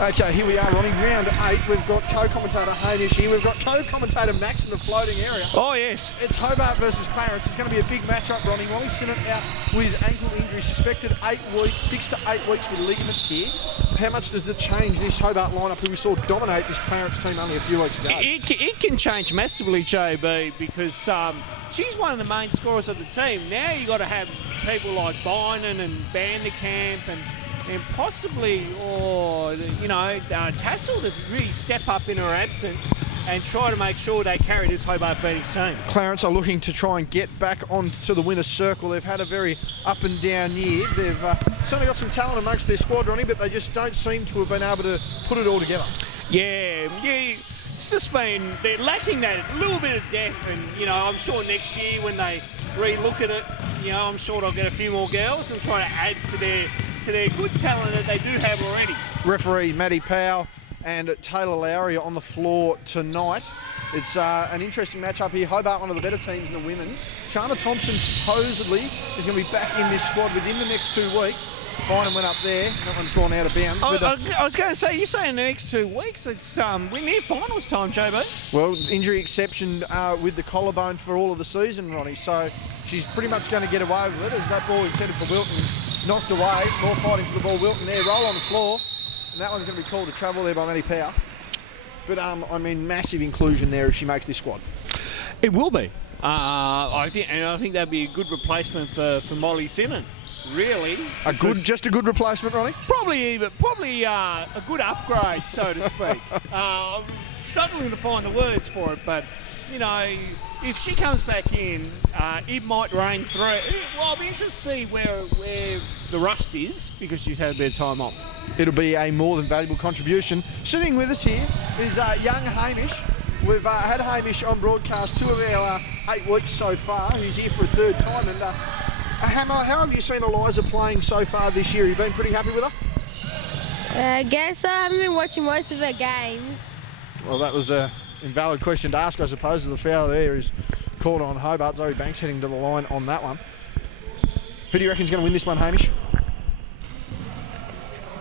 Okay, here we are, Ronnie. Round 8. We've got co-commentator Hamish here. We've got co-commentator Max in the floating area. Oh, yes. It's Hobart versus Clarence. It's going to be a big matchup, Ronnie. Molly Sinnott out with ankle injury, suspected 8 weeks, 6 to 8 weeks with ligaments here. How much does it change this Hobart lineup, who we saw dominate this Clarence team only a few weeks ago? It can change massively, JB, because she's one of the main scorers of the team. Now you've got to have people like Bynan and Vanderkamp and possibly, Tassel to really step up in her absence and try to make sure they carry this Hobart Phoenix team. Clarence are looking to try and get back onto the winner's circle. They've had a very up and down year. They've certainly got some talent amongst their squad, Ronnie, but they just don't seem to have been able to put it all together. Yeah. It's just been, they're lacking that little bit of depth, and, I'm sure next year when they re-look at it, I'm sure they'll get a few more girls and try to add to their good talent that they do have already. Referee Maddie Powell and Taylor Lowry on the floor tonight. It's an interesting matchup here. Hobart, one of the better teams in the women's. Shana Thompson supposedly is going to be back in this squad within the next 2 weeks. Bynum went up there. That one's gone out of bounds. I was going to say, you say in the next 2 weeks, it's we're near finals time, JB. Well, injury exception with the collarbone for all of the season, Ronnie. So she's pretty much going to get away with it as that ball intended for Wilton knocked away. More fighting for the ball. Wilton there, roll on the floor. And that one's going to be called a travel there by Maddie Power. But, massive inclusion there if she makes this squad. It will be. I think that'd be a good replacement for Molly Sinnott. Really, just a good replacement, Ronnie. Probably a good upgrade, so to speak. I'm struggling to find the words for it, but if she comes back in, it might reign through. Well, I'll be interested to see where the rust is because she's had a bit of time off. It'll be a more than valuable contribution. Sitting with us here is young Hamish. We've had Hamish on broadcast 2 of our 8 weeks so far. He's here for a 3rd time, and. Hammer, how have you seen Eliza playing so far this year? Have you been pretty happy with her? I guess I haven't been watching most of her games. Well, that was an invalid question to ask, I suppose. The foul there is called on Hobart. Zoe Banks heading to the line on that one. Who do you reckon's going to win this one, Hamish?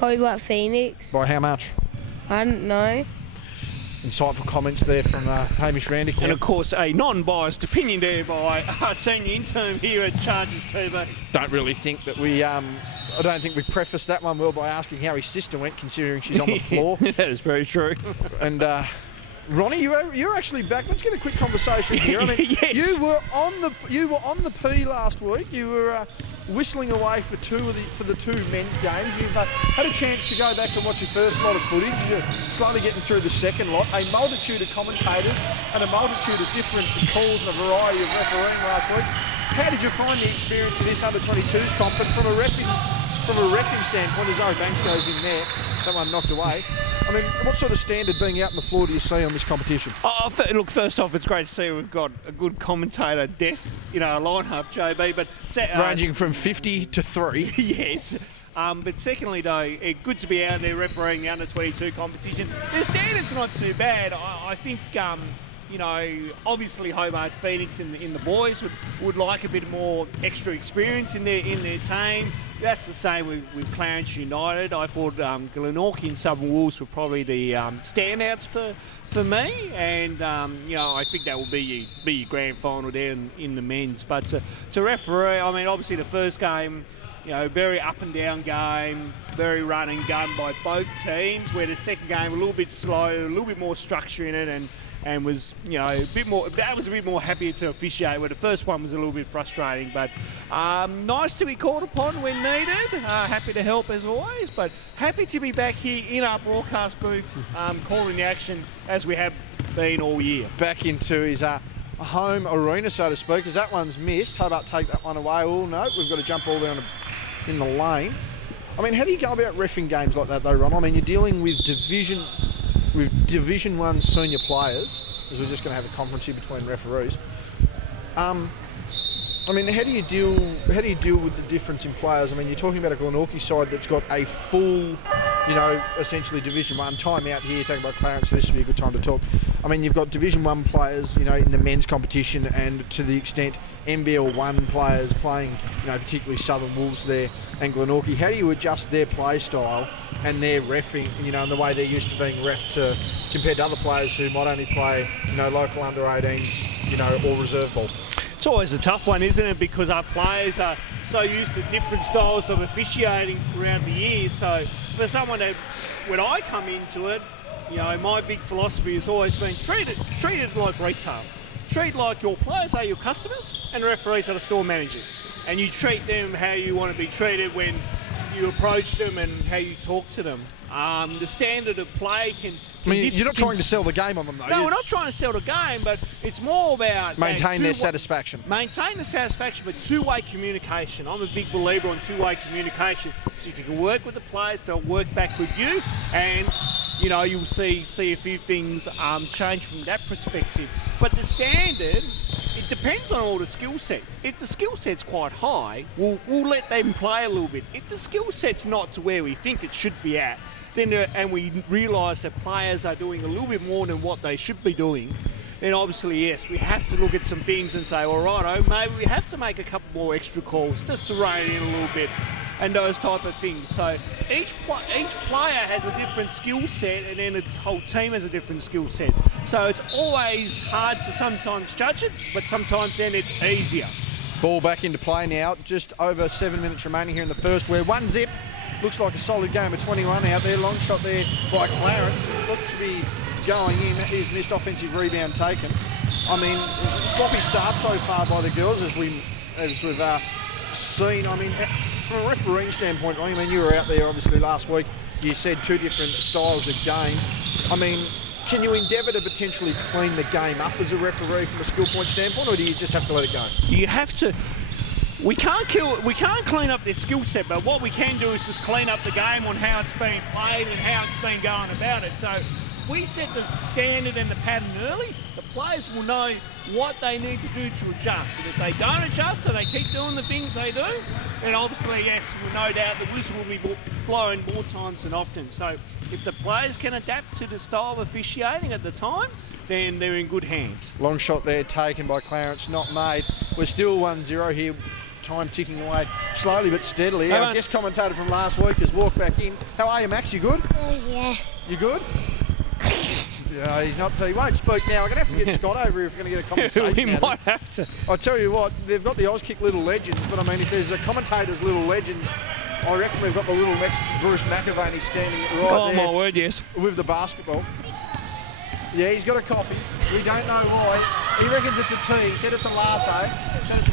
Hobart Phoenix. By how much? I don't know. Insightful comments there from Hamish Vanderkamp. And of course, a non-biased opinion there by our senior intern here at Chargers TV. Don't really think that I don't think we prefaced that one well by asking how his sister went, considering she's on the floor. That is very true. And Ronnie, you're actually back. Let's get a quick conversation here. I mean, yes. you were on the P last week. You were whistling away for the 2 men's games. You've had a chance to go back and watch your first lot of footage. You're slowly getting through the second lot. A multitude of commentators and a multitude of different calls and a variety of refereeing last week. How did you find the experience of this under-22s comp? And from a repping standpoint, as Zoe Banks goes in there, that one knocked away. I mean, what sort of standard being out on the floor do you see on this competition? Look, first off, it's great to see we've got a good commentator depth in our lineup, JB. But ranging from 50 to 3. Yes. But secondly, though, good to be out there refereeing the under-22 competition. The standard's not too bad. I think, obviously Hobart Phoenix and the boys would like a bit more extra experience in their team. That's the same with Clarence United. I thought Glenorchy and Southern Wolves were probably the standouts for me, and I think that will be your grand final there in the men's. But to referee, I mean, obviously the first game, very up and down game, very run and gun by both teams. Where the second game a little bit slow, a little bit more structure in it, and was a bit more. That was a bit more happier to officiate. Where the first one was a little bit frustrating, but nice to be called upon when needed. Happy to help as always, but happy to be back here in our broadcast booth, calling the action as we have been all year. Back into his home arena, so to speak, as that one's missed. Hobart take that one away. Oh no, we've got to jump all down in the lane. I mean, how do you go about reffing games like that, though, Ron? I mean, you're dealing with Division 1 senior players, as we're just going to have a conference here between referees. I I mean, how do you deal with the difference in players? I mean, you're talking about a Glenorchy side that's got a full, essentially Division 1 timeout here taken by Clarence, so this would be a good time to talk. I mean, you've got Division 1 players, in the men's competition, and to the extent NBL 1 players playing, particularly Southern Wolves there and Glenorchy. How do you adjust their play style and their reffing, and the way they're used to being reffed compared to other players who might only play, local under 18s, or reserve ball? It's always a tough one, isn't it? Because our players are so used to different styles of officiating throughout the year. So for someone that, when I come into it, my big philosophy has always been treat it like retail. Treat like your players are your customers and referees are the store managers. And you treat them how you want to be treated when you approach them and how you talk to them. The standard of play can you're not trying to sell the game on them, though. No, we're not trying to sell the game, but it's more about maintain their satisfaction. Maintain the satisfaction, but two-way communication. I'm a big believer on two-way communication. So if you can work with the players, they'll work back with you, and you'll see a few things change from that perspective. But the standard, it depends on all the skill sets. If the skill set's quite high, we'll let them play a little bit. If the skill set's not to where we think it should be at, and we realise that players are doing a little bit more than what they should be doing, then obviously, yes, we have to look at some things and say, all right, maybe we have to make a couple more extra calls just to rein in a little bit and those type of things. So each player has a different skill set, and then the whole team has a different skill set. So it's always hard to sometimes judge it, but sometimes then it's easier. Ball back into play now, just over 7 minutes remaining here in the first. We're 1-0. Looks like a solid game of 21 out there. Long shot there by Clarence. Looked to be going in. Here's missed offensive rebound taken. I mean, sloppy start so far by the girls as we've seen. I mean, from a refereeing standpoint, I mean, you were out there obviously last week. You said two different styles of game. I mean, can you endeavour to potentially clean the game up as a referee from a skill point standpoint, or do you just have to let it go? You have to. We can't clean up their skill set, but what we can do is just clean up the game on how it's being played and how it's been going about it. So we set the standard and the pattern early. The players will know what they need to do to adjust. And if they don't adjust and they keep doing the things they do, then obviously, yes, no doubt the whistle will be blown more times than often. So if the players can adapt to the style of officiating at the time, then they're in good hands. Long shot there taken by Clarence, not made. We're still 1-0 here. Time ticking away slowly but steadily. Our guest commentator from last week has walked back in. How are you, Max? You good? Yeah. You good? Yeah, he won't speak now. We're going to have to get Scott over here if we're going to get a conversation. We might have to. I tell you what, they've got the Auskick Little Legends, but I mean, if there's a commentator's Little Legends, I reckon we've got the little next Bruce McAvaney standing right there. Oh, my word, yes. With the basketball. Yeah, he's got a coffee. We don't know why. He reckons it's a tea. He said it's a latte.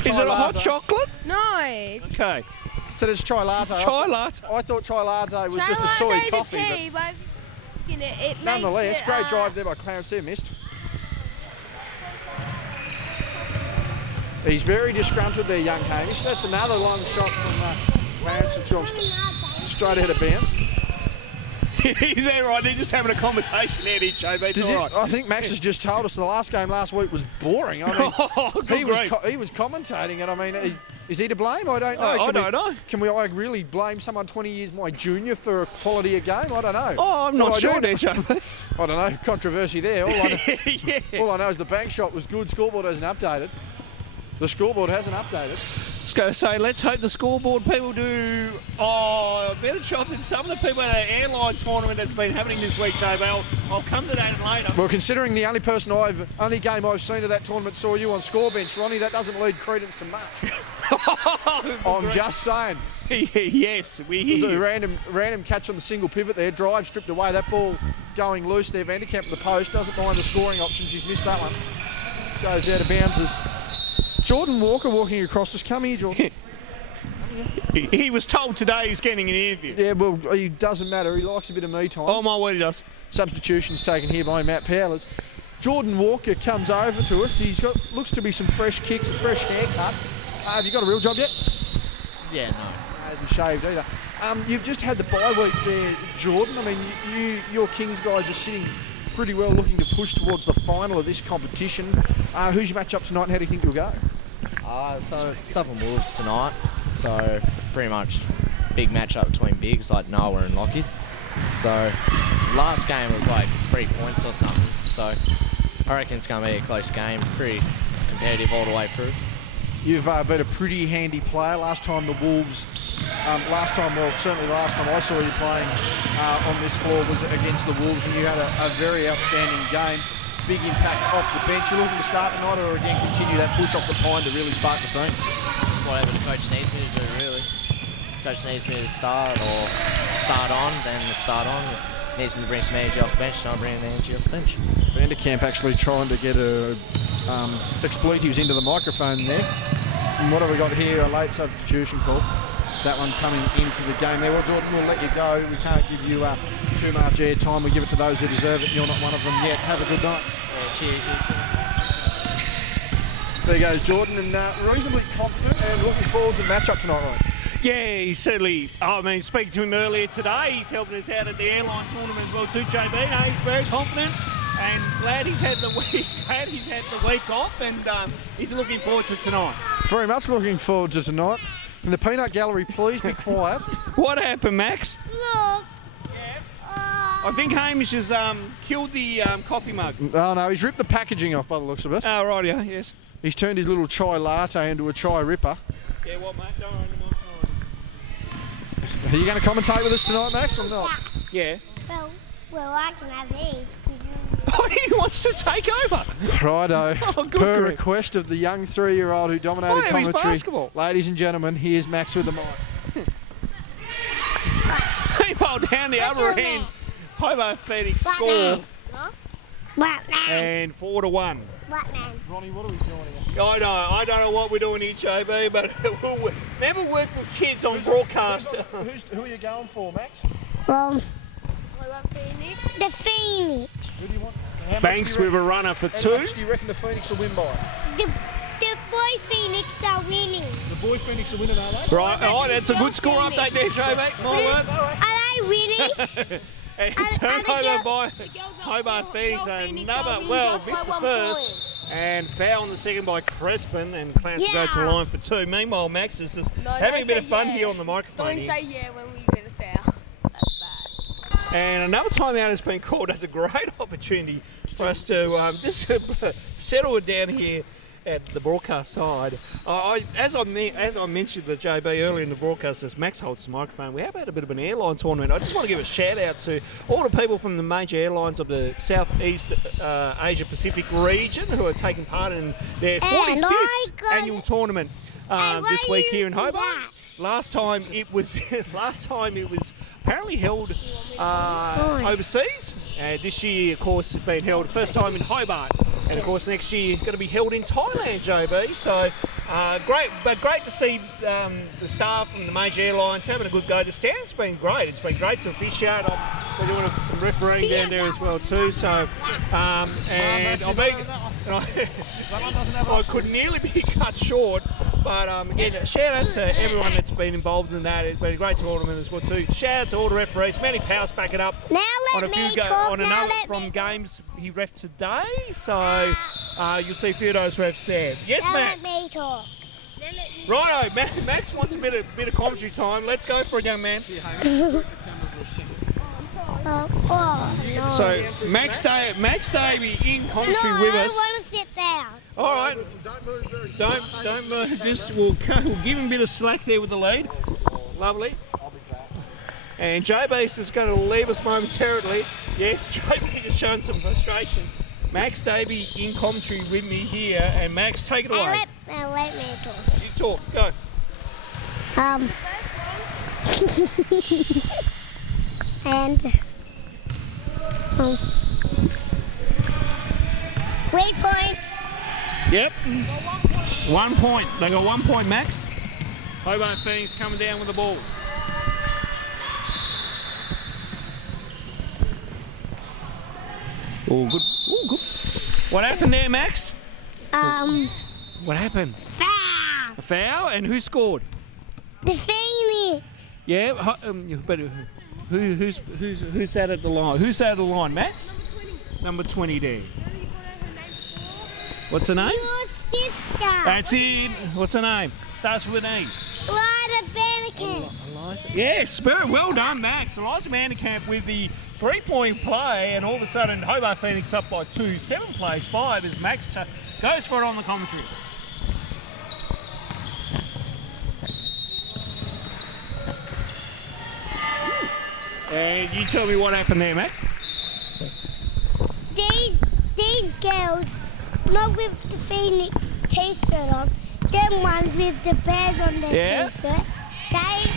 Is it a hot chocolate? No. Okay. Said it's chai latte. Chai latte? I thought chai latte was just a soy coffee. Tea, but it nonetheless, makes it, great drive there by Clarence there, missed. He's very disgruntled there, young Hamish. That's another long shot from Clarence. It's gone straight ahead of bounds. He's there, right? They're just having a conversation there at each other. It's all right. I think Max has just told us the last game last week was boring. I mean, he was commentating, and I mean, is he to blame? I don't know. I don't know. Can I really blame someone 20 years my junior for a quality of game? I don't know. Oh, I'm not sure there, Joe. I don't know. Controversy there. Yeah. All I know is the bank shot was good. Scoreboard hasn't updated. The scoreboard hasn't updated. Just going to say, let's hope the scoreboard people do a better job than some of the people at the airline tournament that's been happening this week, JB. I'll come to that later. Well, considering the only game I've seen of that tournament saw you on score bench, Ronnie, that doesn't lead credence to much. I'm just saying. Yes, There's a random catch on the single pivot there. Drive stripped away. That ball going loose there. Vanderkamp at the post. Doesn't mind the scoring options. He's missed that one. Goes out of bounds as Jordan Walker walking across us. Come here, Jordan. He was told today he's getting an interview. Yeah, well, it doesn't matter. He likes a bit of me time. Oh, my word, he does. Substitutions taken here by Matt Powlers. Jordan Walker comes over to us. He's got looks to be some fresh kicks, a fresh haircut. Have you got a real job yet? Yeah, no. Hasn't shaved either. You've just had the bye week there, Jordan. I mean, your Kings guys are sitting pretty well, looking to push towards the final of this competition. Who's your match up tonight and how do you think you'll go? So it's Southern Wolves tonight. So pretty much big matchup between bigs like Noah and Lockie. So last game was like 3 points or something. So I reckon it's going to be a close game. Pretty competitive all the way through. You've been a pretty handy player. Last time the Wolves, certainly last time I saw you playing on this floor was against the Wolves, and you had a very outstanding game. Big impact off the bench. You're looking to start tonight, or again continue that push off the pine to really spark the team? Just whatever the coach needs me to do, really. If the coach needs me to start or start on, then start on. If he needs me to bring some energy off the bench, then I'll bring the energy off the bench. Vanderkamp actually trying to get expletives into the microphone there. And what have we got here? A late substitution call. That one coming into the game there. Well, Jordan, we'll let you go. We can't give you too much air time. We give it to those who deserve it. You're not one of them yet. Have a good night. Cheers. There goes Jordan, and reasonably confident and looking forward to the matchup tonight, right? Yeah, he's certainly, speaking to him earlier today, he's helping us out at the airline tournament as well too, JB. No, he's very confident and glad he's had the week off, and he's looking forward to tonight. Very much looking forward to tonight. In the peanut gallery, please be quiet. What happened, Max? Look. I think Hamish has killed the coffee mug. Oh no, he's ripped the packaging off by the looks of it. Oh, right, yeah, yes. He's turned his little chai latte into a chai ripper. Yeah, what, mate? Don't worry, Are you going to commentate with us tonight, Max, or not? Yeah. Well, I can have these. Oh, he wants to take over. Righto. Oh, good Per grief. request of the young 3-year-old who dominated Oh, yeah, he's commentary. basketball. Ladies and gentlemen, here's Max with the mic. Meanwhile, down the other end, Hobart Phoenix score and 4-1. Ronnie, what are we doing here? I don't know what we're doing here, JB, but we'll never work with kids on broadcast. Who are you going for, Max? The Phoenix. Who do you want? How much Banks do you with a runner for How 2. much do you reckon the Phoenix will win by? The boy Phoenix are winning. The boy Phoenix are winning, are they? Right, that's a good score update there, JB. My word. Are they winning? And And turned the over girl- by the girls are Hobart Phoenix. Phoenix Another, are winning well, just by missed the 1 first. point. And foul on the second by Crespin, and Clarence will go to the Yeah. line for 2. Meanwhile, Max is just No, having a don't bit say of fun yeah. here on the microphone. Don't here. say yeah when we get a foul. That's bad. And another timeout has been called. That's a great opportunity for us to just settle it down here at the broadcast side. As I mentioned to JB earlier in the broadcast, as Max holds the microphone, we have had a bit of an airline tournament. I just want to give a shout out to all the people from the major airlines of the Southeast Asia Pacific region who are taking part in their 45th annual tournament this week here in Hobart. Last time it was apparently held overseas. This year, of course, it's been held first time in Hobart, and of course next year it's going to be held in Thailand, JB. So great to see the staff from the major airlines having a good go. The stand's been great. It's been great to officiate. We're doing some refereeing down there as well too. So and I could nearly be cut short. But again, a shout out to everyone that's been involved in that. It's been a great tournament as well too. Shout out to all the referees. Manny Powell's back it up Now on let a few me talk. on Now another let from me games he ref today. So you'll see a few of those refs there. Yes, Now Max. let me talk. Righto, Max wants a bit of commentary time. Let's go for it, young man. No. So Max Davey in commentary No, with I us. want to sit down. All right. Don't move. Just we'll give him a bit of slack there with the lead. Lovely. And JB's is going to leave us momentarily. Yes, JB is showing some frustration. Max Davey in commentary with me here, and Max, take it away. Now let me talk. You talk. Go. And 3 points. Yep. 1 point. They got 1 point, Max. Hobart Phoenix coming down with the ball. Oh, good. Oh, good. What happened there, Max? What happened? Foul. A foul? And who scored? The Phoenix. Yeah, but who's that at the line? Who's that at the line, Max? Number 20 there. What's her name? Yours sister. That's it. What's her name? Starts with an E. Lida Bannicamp. Yes, well done, Max. Eliza Vanderkamp with the 3-point play, and all of a sudden Hobart Phoenix up by 2. 7 plays 5 as Max goes for it on the commentary. And you tell me what happened there, Max. These girls, not with the Phoenix t-shirt on, them ones with the bears on their Yeah. t-shirt, they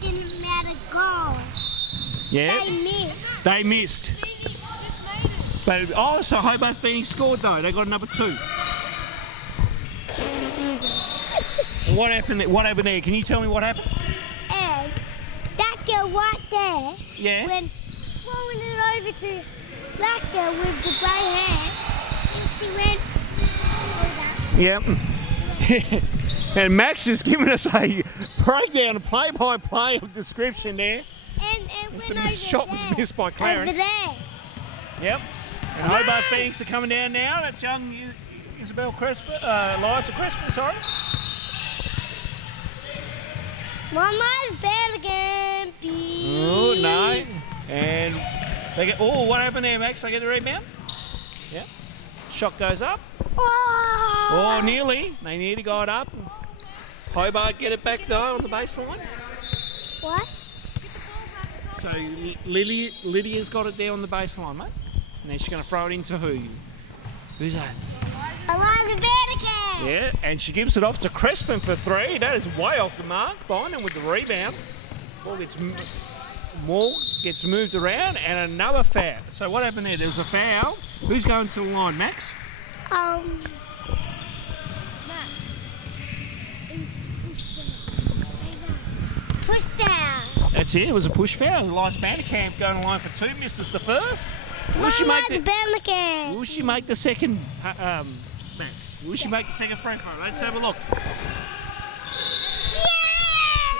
didn't matter goal. Yeah. They missed. They missed. But so Hobart Phoenix scored though. They got a number 2. What happened? What happened there? Can you tell me what happened? And that girl right there, Yeah. when throwing it over to that girl with the grey hair, and she went over. Yep. And Max has given us a breakdown, a play-by-play of description there. And Some went over shot was there. missed by Clarence. Over there. Yep. And Hobart Phoenix are coming down now. That's young Isabel Crespo, Liza Crespo, sorry. Mama's bad again. Oh, no. And they get, what happened there, Max? They get the rebound? Yep. Shot goes up. Oh, nearly. They nearly got up. Hobart get it back, though, on the baseline. What? So Lydia's got it there on the baseline, mate. And then she's going to throw it into who? Who's that? Eliza Bannicamp. Yeah, and she gives it off to Crespin for 3. That is way off the mark. Bynum with the rebound. Ball gets moved around, and another foul. So what happened there? There was a foul. Who's going to the line, Max? Max. Push down. That's it. It was a push foul. Eliza Vanderkamp going to the line for 2. Misses the first. Will she make the second, Max? Will she make the second free throw? Let's have a look.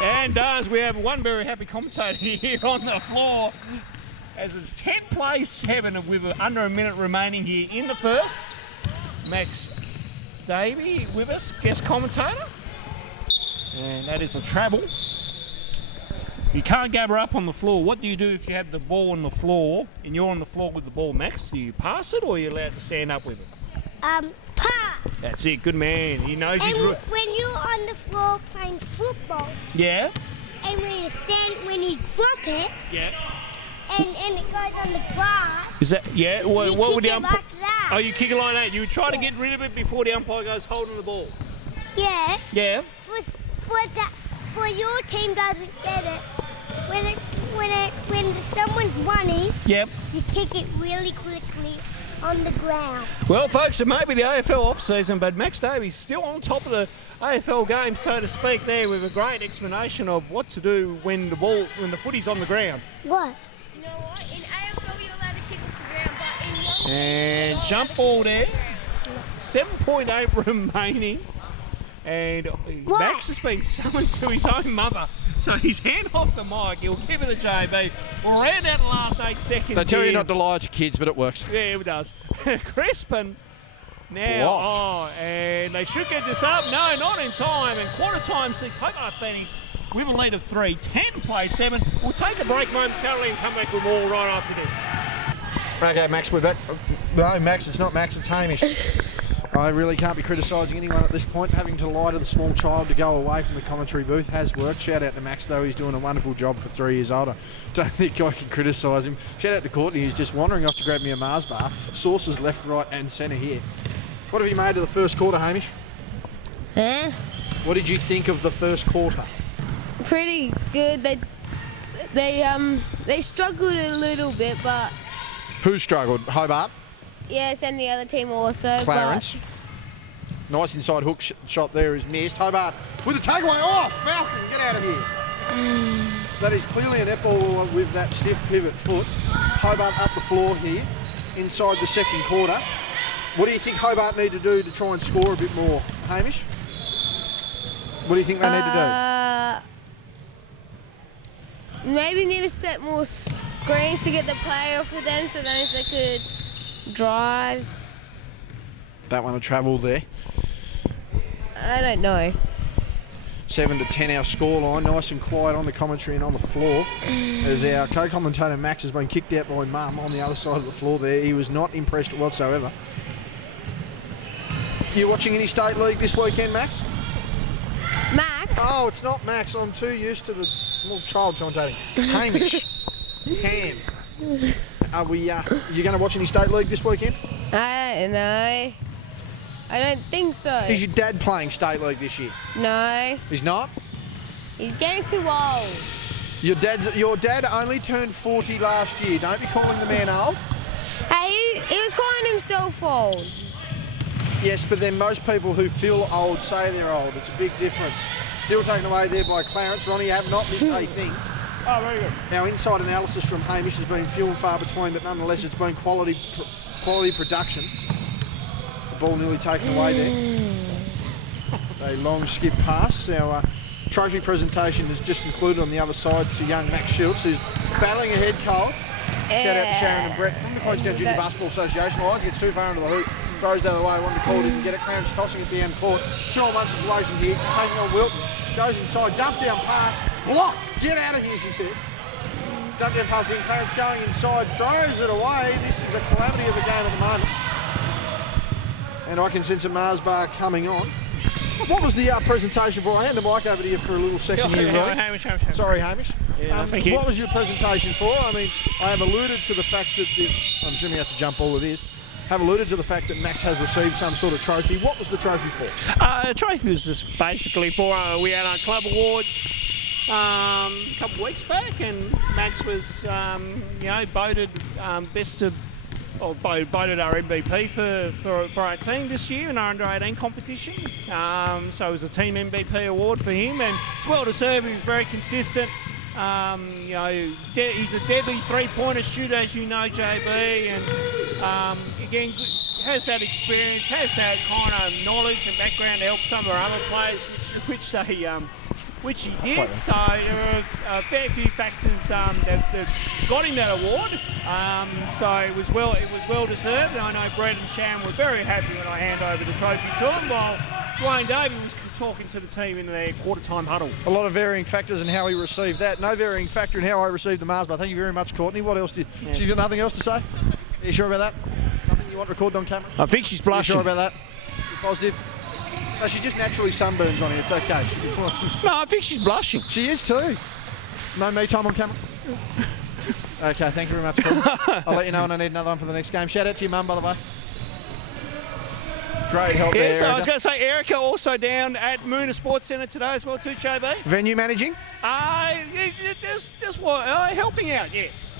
Yeah! And does. We have one very happy commentator here on the floor as it's 10 plays 7 with under a minute remaining here in the first. Max Davey with us, guest commentator. And that is a travel. You can't gab her up on the floor. What do you do if you have the ball on the floor and you're on the floor with the ball, Max? Do you pass it or are you allowed to stand up with it? Pass. That's it. Good man. He knows And his... when you're on the floor playing football, Yeah? and when you drop it, Yeah. and it goes on the grass, Is that... Yeah? you What would kick the it like that. Oh, you kick it like that. You would try to get rid of it before the umpire goes holding the ball. Yeah. Yeah? For your team doesn't get it, when someone's running, Yep. you kick it really quickly on the ground. Well, folks, it may be the AFL off-season, but Max Davies still on top of the AFL game, so to speak, there with a great explanation of what to do when the footy's on the ground. What? You know what? In AFL, you're allowed to kick off the ground, but in one And jump ball there. 7.8 remaining. And What? Max has been summoned to his own mother. So he's hand off the mic. He'll give it to JB. We'll round out the last 8 seconds. They tell you here. not to lie to kids, but it works. Yeah, it does. Crispin now. Blocked. Oh, and they should get this up. No, not in time. And quarter time 6. Hobart Phoenix with a lead of 3. 10 plays 7. We'll take a break momentarily and come back with more right after this. Okay, Max, we're back. No, Max, it's not Max, it's Hamish. I really can't be criticising anyone at this point. Having to lie to the small child to go away from the commentary booth has worked. Shout out to Max, though. He's doing a wonderful job for 3 years old. I don't think I can criticise him. Shout out to Courtney, who's just wandering off to grab me a Mars bar. Sauces left, right and centre here. What have you made of the first quarter, Hamish? What did you think of the first quarter? pretty good. They struggled a little bit, but Who struggled? Hobart? yes, and the other team also. Clarence. Nice inside hook shot there is missed. Hobart with a takeaway. Oh, Falcon, get out of here. That is clearly an netball with that stiff pivot foot. Hobart up the floor here inside the second quarter. What do you think Hobart need to do to try and score a bit more, Hamish? What do you think they need to Maybe need to set more screens to get the player off with them so then they could drive. that one will travel there. I don't know. 7-10 our scoreline, nice and quiet on the commentary and on the floor. As our co-commentator Max has been kicked out by Mum on the other side of the floor there. He was not impressed whatsoever. You watching any state league this weekend, Max? Max? Oh, it's not Max. I'm too used to the small child commentating. Hamish. Ham. Are we? You going to watch any state league this weekend? I don't know. I don't think so. Is your dad playing state league this year? No. He's not? He's getting too old. Your dad only turned 40 last year. Don't be calling the man old. Hey, he was calling himself old. Yes, but then most people who feel old say they're old. It's a big difference. Still taken away there by Clarence. Ronnie, you have not missed a thing. Oh, very good. Our inside analysis from Hamish has been few and far between, but nonetheless it's been quality production. The ball nearly taken away there. A long skip pass. Our trophy presentation has just concluded on the other side to young Max Schultz, who's battling ahead, Cole. Shout out to Sharon and Brett from the Queenstown Junior Basketball Association. Wise gets too far into the hoop, throws the other way, one to call, didn't get it. Clarence tossing it down court. 2-on-1 situation here, taking on Wilton. Goes inside, dump down pass, blocked. Get out of here, she says. Dump down pass in, Clarence going inside, throws it away. This is a calamity of a game at the moment. And I can sense a Mars bar coming on. What was the presentation for? I hand the mic over to you for a little second here, right? Hamish. Sorry, Hamish. Yeah, thank you. What was your presentation for? I mean, I have alluded to the fact that, I'm assuming you have to jump all of this, have alluded to the fact that Max has received some sort of trophy. What was the trophy for? The trophy was just basically for, we had our club awards a couple of weeks back, and Max was, voted voted our MVP for our team this year in our under-18 competition. So it was a team MVP award for him, and it's well deserved. He was very consistent. He's a deadly three-pointer shooter, as you know, JB, and again, has that experience, has that kind of knowledge and background to help some of our other players, which he did. So there are a fair few factors that got him that award. So it was well deserved, and I know Brett and Sharon were very happy when I hand over the trophy to him, while Dwayne Davey was talking to the team in their quarter-time huddle. A lot of varying factors in how he received that. No varying factor in how I received the Mars bar. Thank you very much, Courtney. What else did? Yeah. She's got nothing else to say? Are you sure about that? Nothing you want recorded on camera? I think she's blushing. You sure about that? You positive? No, she just naturally sunburns on you. It's okay. No, I think she's blushing. She is too. No me time on camera? Okay, thank you very much, Courtney. I'll let you know when I need another one for the next game. Shout out to your mum, by the way. Great help there, So Erica. I was going to say, Erica also down at Moona Sports Centre today as well too, JB. Venue managing? Just helping out, yes.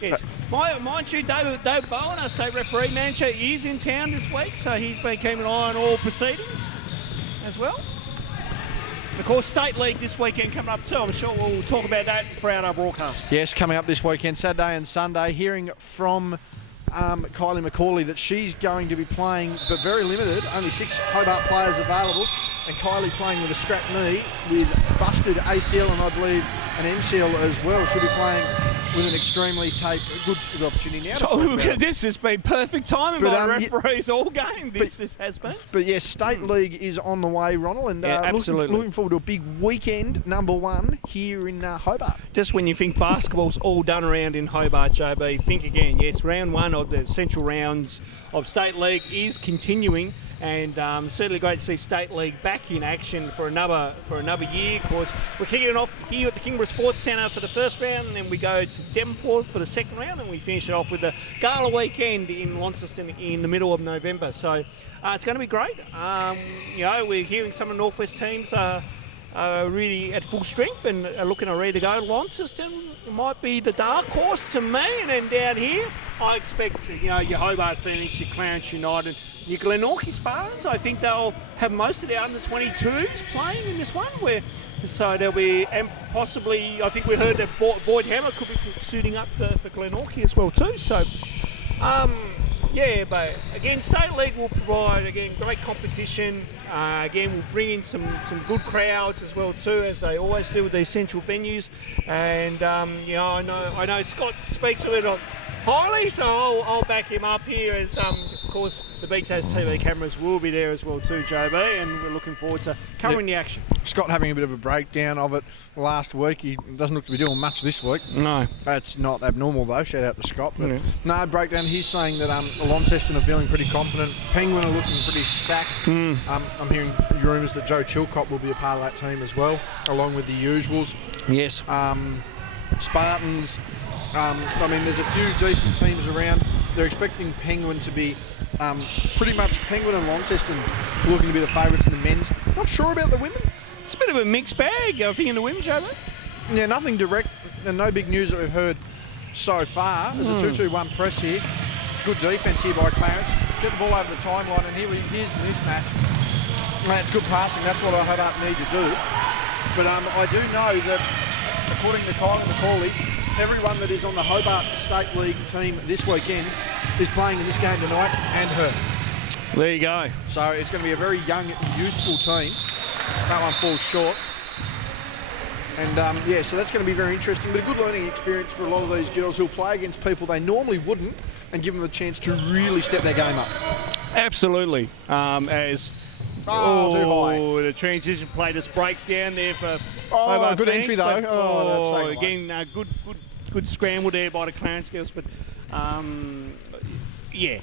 Yes. Mind you, David Bowen, our state referee manager, is in town this week, so he's been keeping an eye on all proceedings as well. And of course, State League this weekend coming up too. I'm sure we'll talk about that throughout our broadcast. Yes, coming up this weekend, Saturday and Sunday, hearing from Kylie McCauley that she's going to be playing, but very limited, only 6 Hobart players available, and Kylie playing with a strapped knee with busted ACL and I believe an MCL as well. She'll be playing with an extremely taped, good opportunity now. So this has been perfect timing by referees all game. This has been. But yes, State League is on the way, Ronald, and looking forward to a big weekend, number 1, here in Hobart. Just when you think basketball's all done around in Hobart, JB, think again. Yes, round 1 of the central rounds of State League is continuing. And certainly great to see State League back in action for another year. Of course, we're kicking it off here at the Kingborough Sports Centre for the first round, and then we go to Devonport for the second round, and we finish it off with the Gala weekend in Launceston in the middle of November. So it's going to be great. We're hearing some of the Northwest teams are really at full strength and are looking ready to go. Launceston might be the dark horse to me, and then down here, I expect your Hobart Phoenix, your Clarence United, your Glenorchy Spartans. I think they'll have most of their under-22s playing in this one. So there'll be, and possibly, I think we heard that Boyd Hammer could be suiting up for Glenorchy as well too. So, but again, State League will provide great competition. We'll bring in some good crowds as well too, as they always do with these central venues. And I know Scott speaks of it highly, so I'll back him up here as course, the BTAS TV cameras will be there as well too, JB, and we're looking forward to covering the action. Scott having a bit of a breakdown of it last week. He doesn't look to be doing much this week. No. That's not abnormal though. Shout out to Scott. But no breakdown. He's saying that Launceston are feeling pretty confident. Penguin are looking pretty stacked. I'm hearing rumours that Joe Chilcott will be a part of that team as well, along with the usuals. Yes. Spartans. I mean, there's a few decent teams around. They're expecting Penguin to be pretty much Penguin and Launceston looking to be the favourites in the men's. Not sure about the women. It's a bit of a mixed bag, I think, in the women's, JB. Yeah, nothing direct and no big news that we've heard so far. There's a 2-2-1 press here. It's good defence here by Clarence. Get the ball over the timeline, and here's the mismatch. It's good passing. That's what Hobart need to do. But I do know that, according to Kyle McCauley, everyone that is on the Hobart State League team this weekend is playing in this game tonight, and her. There you go. So it's going to be a very young, youthful team. That one falls short. And yeah, so that's going to be very interesting, but a good learning experience for a lot of these girls who'll play against people they normally wouldn't and give them the chance to really step their game up. Absolutely. Too high. The transition play just breaks down there for Hobart good fans, entry though. But, again, good scramble there by the Clarence girls, but yeah,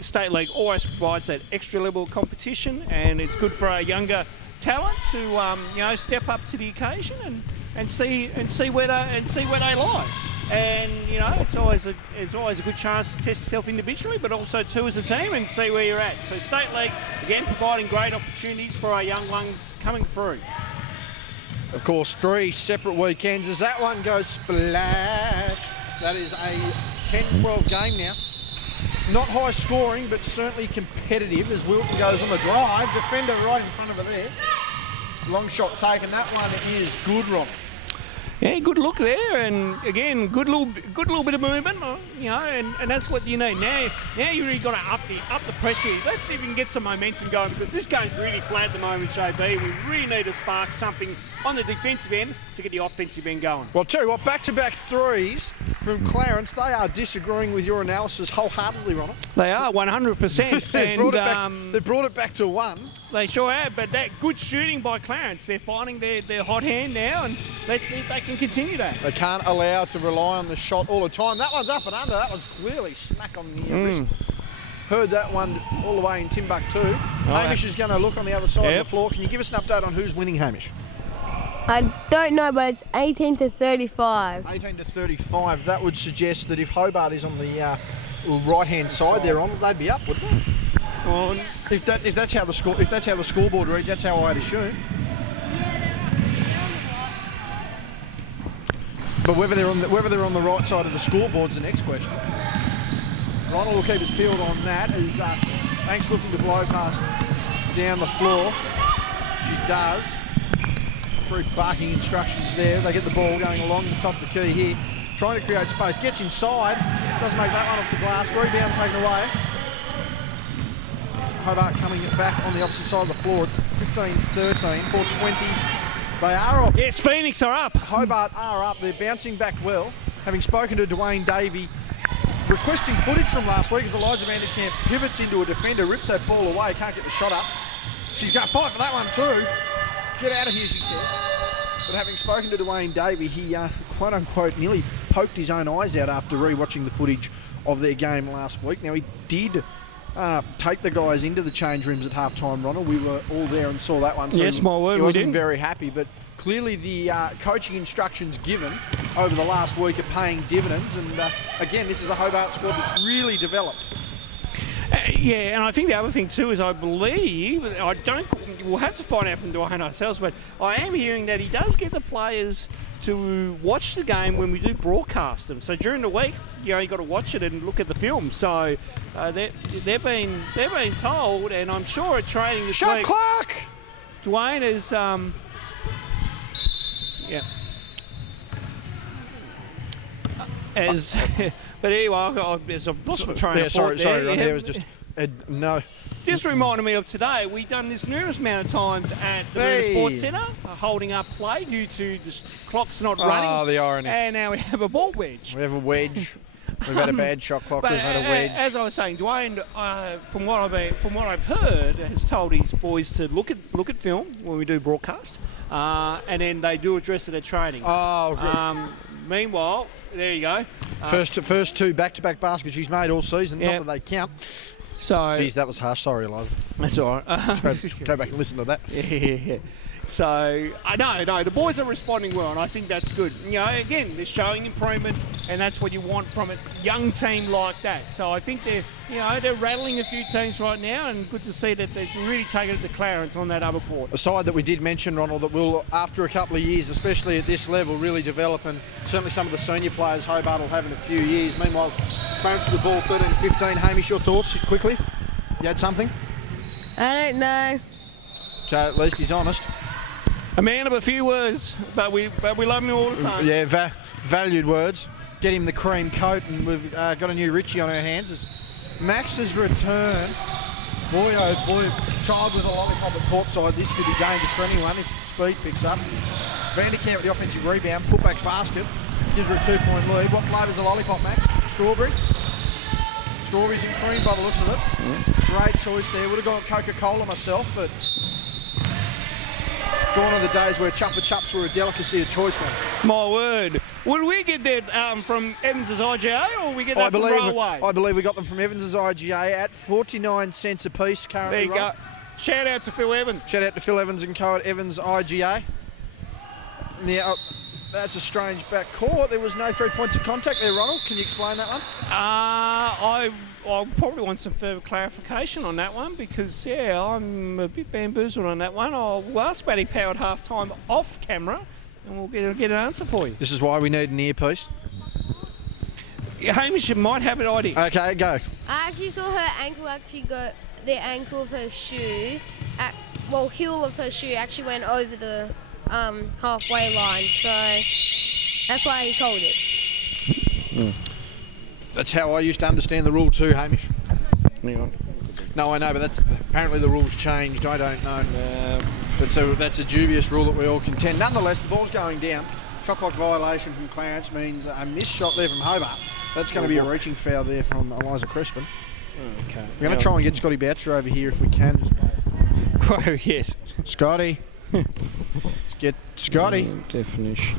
State League always provides that extra level of competition, and it's good for our younger talent to step up to the occasion and see where they lie. And it's always a good chance to test yourself individually, but also too as a team, and see where you're at. So State League again providing great opportunities for our young ones coming through. Of course, 3 separate weekends as that one goes splash. That is a 10-12 game now. Not high scoring, but certainly competitive as Wilton goes on the drive. Defender right in front of her there. Long shot taken. That one is good, Rob. Yeah, good look there, and again, good little bit of movement, and that's what you need. Now you really got to up the pressure. Let's see if we can get some momentum going, because this game's really flat at the moment, JB. We really need to spark something on the defensive end to get the offensive end going. Well, I'll tell you what, back-to-back threes from Clarence. They are disagreeing with your analysis wholeheartedly, Ronald. They are 100%. They've brought it back to 1. They sure have, but that good shooting by Clarence. They're finding their hot hand now, and let's see if they can continue that. They can't allow to rely on the shot all the time. That one's up and under. That was clearly smack on the wrist. Heard that one all the way in Timbuktu. Hamish is going to look on the other side of the floor. Can you give us an update on who's winning, Hamish? I don't know, but it's 18-35. 18-35. That would suggest that if Hobart is on the right-hand side there, on they'd be up, wouldn't they? Well, if that's how the scoreboard reads, that's how I'd assume. But whether they're on the right side of the scoreboard's the next question. Ronald will keep us peeled on that as Hank's looking to blow past down the floor. She does. Through barking instructions there. They get the ball going along the top of the key here. Trying to create space. Gets inside. Doesn't make that one off the glass. Rebound taken away. Hobart coming back on the opposite side of the floor. It's 15-13, 4:20. They are up. Yes, Phoenix are up. Hobart are up. They're bouncing back well. Having spoken to Dwayne Davey, requesting footage from last week as Eliza Vanderkamp pivots into a defender, rips that ball away, can't get the shot up. She's going to fight for that one too. Get out of here, she says. But having spoken to Dwayne Davey, he quote-unquote nearly poked his own eyes out after re-watching the footage of their game last week. Now, he did take the guys into the change rooms at half-time, Ronald. We were all there and saw that one. So yes, my word, he wasn't very happy, but clearly the coaching instructions given over the last week are paying dividends. And again, this is a Hobart squad that's really developed. Yeah, and I think the other thing too is I believe, we'll have to find out from Dwayne ourselves, but I am hearing that he does get the players to watch the game when we do broadcast them. So during the week, you got to watch it and look at the film. So they've been told, and I'm sure at training this Shot week, clock! Dwayne is but anyway, I've lost my train of thought sorry, there. there was just no. Just reminded me of today. We've done this numerous amount of times at the River Sports Centre, holding up play due to the clock's not running. Oh, the irony. And now we have a ball wedge. We have a wedge. We've had a bad shot clock. We've had a wedge. As I was saying, Dwayne, from what I've heard, has told his boys to look at film when we do broadcast, and then they do address it at training. Oh, good. Meanwhile, there you go. First two back-to-back baskets she's made all season. Yeah. Not that they count. So, Jeez, that was harsh. Sorry, Eliza. that's all right. Go back and listen to that. Yeah. So, I know, the boys are responding well, and I think that's good. You know, again, they're showing improvement, and that's what you want from a young team like that. So I think they're rattling a few teams right now, and good to see that they've really taken it to Clarence on that other court. A side that we did mention, Ronald, that will, after a couple of years, especially at this level, really develop, and certainly some of the senior players Hobart will have in a few years. Meanwhile, Clarence with the ball, 13-15. Hamish, your thoughts, quickly? You had something? I don't know. Okay, at least he's honest. A man of a few words, but we love him all the same. Yeah, valued words. Get him the cream coat, and we've got a new Richie on our hands. As Max has returned. Boy, oh boy, child with a lollipop at courtside. This could be dangerous for anyone if speed picks up. Vanderkamp with the offensive rebound, putback basket, gives her a 2-point lead. What flavour's the lollipop, Max? Strawberry? Strawberries and cream by the looks of it. Great choice there. Would have gone Coca-Cola myself, but gone are the days where Chupa Chups were a delicacy of choice then. My word. Would we get that from Evans's IGA, or we get that from Railway? I believe we got them from Evans's IGA at 49 cents a piece currently. There you go. Shout out to Phil Evans. Shout out to Phil Evans and co at Evans IGA. Now, that's a strange back court. There was no 3 points of contact there, Ronald. Can you explain that one? I'll probably want some further clarification on that one, because, yeah, I'm a bit bamboozled on that one. I'll ask Matty Power at half-time off camera, and we'll get an answer for you. This is why we need an earpiece. Hamish might have an idea. Okay, go. I actually saw her ankle go, the ankle of her shoe, heel of her shoe actually went over the halfway line, so that's why he called it. That's how I used to understand the rule too, Hamish. Yeah. No, I know, but that's apparently the rules changed. I don't know. But so that's a dubious rule that we all contend. Nonetheless, the ball's going down. Shot clock violation from Clarence means a missed shot there from Hobart. That's going to be a reaching foul there from Eliza Crispin. Okay. We're going to try and get Scotty Boucher over here if we can. Oh, yes. Scotty. Let's get Scotty. Definition.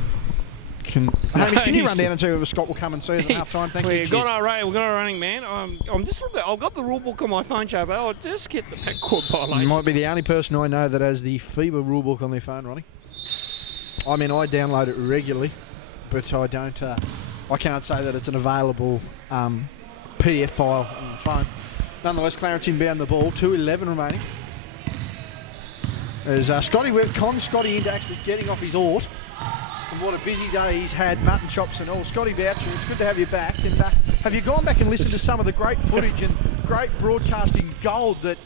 Hamish, can you run down and see if Scott will come and see us at half time? Thank you. We've got our running man. I'm just looking. I've got the rule book on my phone, Joe, but I'll just get the backcourt violation. You might be the only person I know that has the FIBA rule book on their phone, Ronnie. I mean, I download it regularly, but I don't. I can't say that it's an available PDF file on the phone. Nonetheless, Clarence inbound the ball. 2:11 remaining. As Scotty cons Scotty into actually getting off his ort. And what a busy day he's had, mutton chops and all. Scotty Boucher, it's good to have you back. And have you gone back and listened to some of the great footage and great broadcasting gold that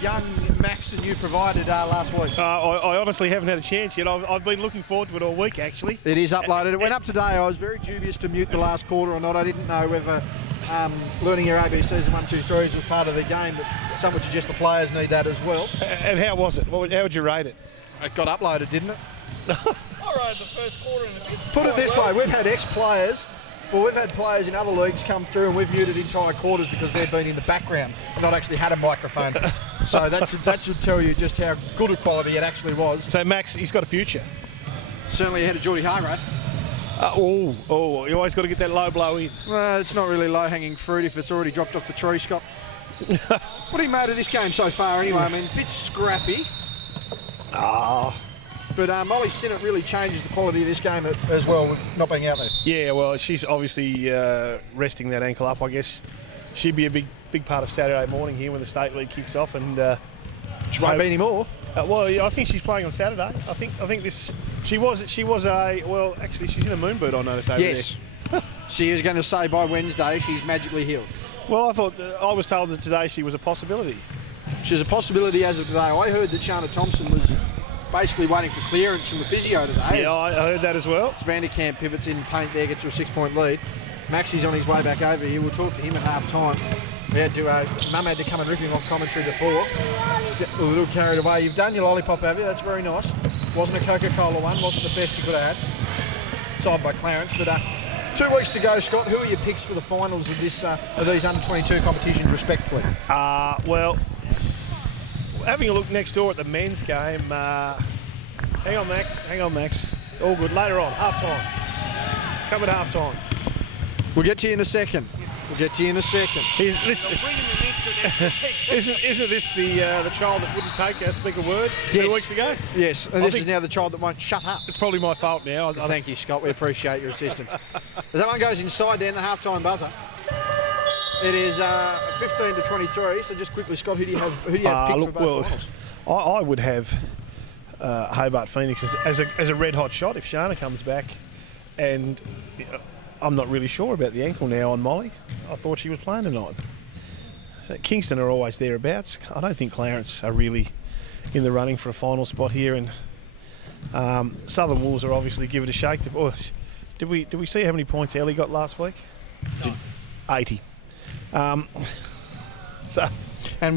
young Max and you provided last week? I honestly haven't had a chance yet. I've been looking forward to it all week, actually. It is uploaded. It went up today. I was very dubious to mute the last quarter or not. I didn't know whether learning your ABCs and 1, 2, 3s was part of the game, but some would suggest the players need that as well. And how was it? How would you rate it? It got uploaded, didn't it? I rode the first quarter in a bit. Put it this way, we've had ex-players, we've had players in other leagues come through and we've muted entire quarters because they've been in the background and not actually had a microphone. So that should tell you just how good a quality it actually was. So Max, he's got a future. Certainly ahead of Geordie Hargrave. You always got to get that low blow in. Well, it's not really low-hanging fruit if it's already dropped off the tree, Scott. What do you made of this game so far anyway? I mean, a bit scrappy. But Molly Sinnott really changes the quality of this game as well, with not being out there. Yeah, well, she's obviously resting that ankle up. I guess she'd be a big part of Saturday morning here when the state league kicks off, and she won't be anymore. I think she's playing on Saturday. I think this. She was actually she's in a moonboot. I noticed over there. She is going to say by Wednesday she's magically healed. Well, I was told that today she was a possibility. She's a possibility as of today. I heard that Shana Thompson was basically waiting for clearance from the physio today. Yeah, I heard that as well. Vanderkamp pivots in paint there, gets to a 6-point lead. Maxi's on his way back over here. We'll talk to him at half time. Mum had to come and rip him off commentary before. Just get a little carried away. You've done your lollipop, have you? That's very nice. Wasn't a Coca-Cola one, wasn't the best you could have had. Signed by Clarence, but 2 weeks to go, Scott. Who are your picks for the finals of this of these under-22 competitions, respectfully? Well, having a look next door at the men's game. Hang on, Max. All good. Later on, half-time. Come at half-time. We'll get to you in a second. Isn't this the child that wouldn't take our speak a word 2 weeks ago? Yes, and this is now the child that won't shut up. It's probably my fault now. Thank you, Scott. We appreciate your assistance. As that one goes inside down the half-time buzzer, it is 15 to 23. So just quickly, Scott, who do you have picked for both finals? I would have Hobart Phoenix as a red-hot shot if Shana comes back, and I'm not really sure about the ankle now on Molly. I thought she was playing tonight. So Kingston are always thereabouts. I don't think Clarence are really in the running for a final spot here, and Southern Wolves are obviously give it a shake. Did we see how many points Ellie got last week? 80. And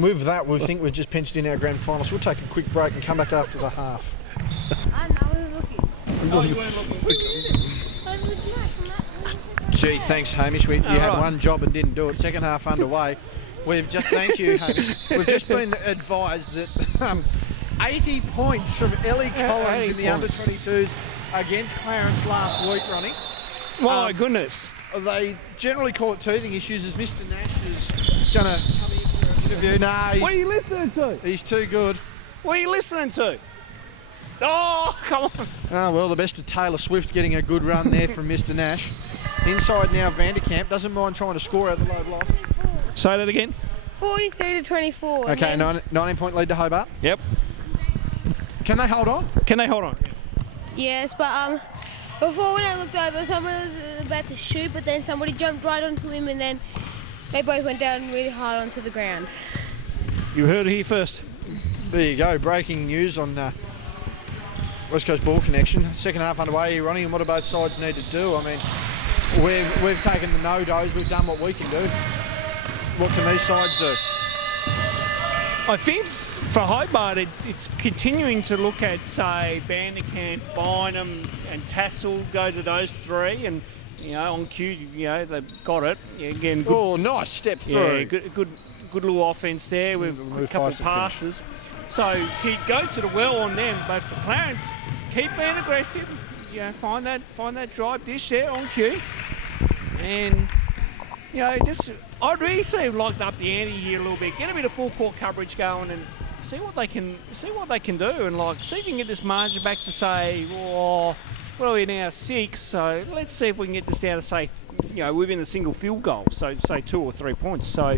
with that, we think we've just penciled in our grand final. So we'll take a quick break and come back after the half. I know, we're looking. Gee, thanks, Hamish. You had one job and didn't do it. Second half underway. Thank you, Hamish. We've just been advised that 80 points from Ellie Collins in the under-22s against Clarence last week, Ronnie. My goodness. They generally call it teething issues, as Mr. Nash is going to come in for an interview. No, What are you listening to? he's too good. What are you listening to? Oh, come on. Oh, well, the best of Taylor Swift getting a good run there from Mr. Nash. Inside now, Vanderkamp doesn't mind trying to score out the low block. Say that again. 43 to 24. Okay, 19-point lead to Hobart. Yep. Can they hold on? Can they hold on? Yes, but before when I looked over, someone was about to shoot, but then somebody jumped right onto him, and then they both went down really hard onto the ground. You heard it here first. There you go, breaking news on West Coast Ball Connection. Second half underway here, Ronnie, and what do both sides need to do? I mean, we've taken the no-dos, we've done what we can do. What can these sides do? I think for Hobart, it's continuing to look at, say, Vanderkamp, Bynum and Tassel, go to those three, and, on cue, they've got it. Again, good, nice step through. Yeah, good little offence there with a couple of passes. So go to the well on them, but for Clarence, keep being aggressive. Find that drive dish there on cue, and I'd really see him locked up the ante here a little bit, get a bit of full court coverage going, and see what they can do, and see if you can get this margin back to say, what are we now, 6? So let's see if we can get this down to say, within a single field goal, so say 2 or 3 points. So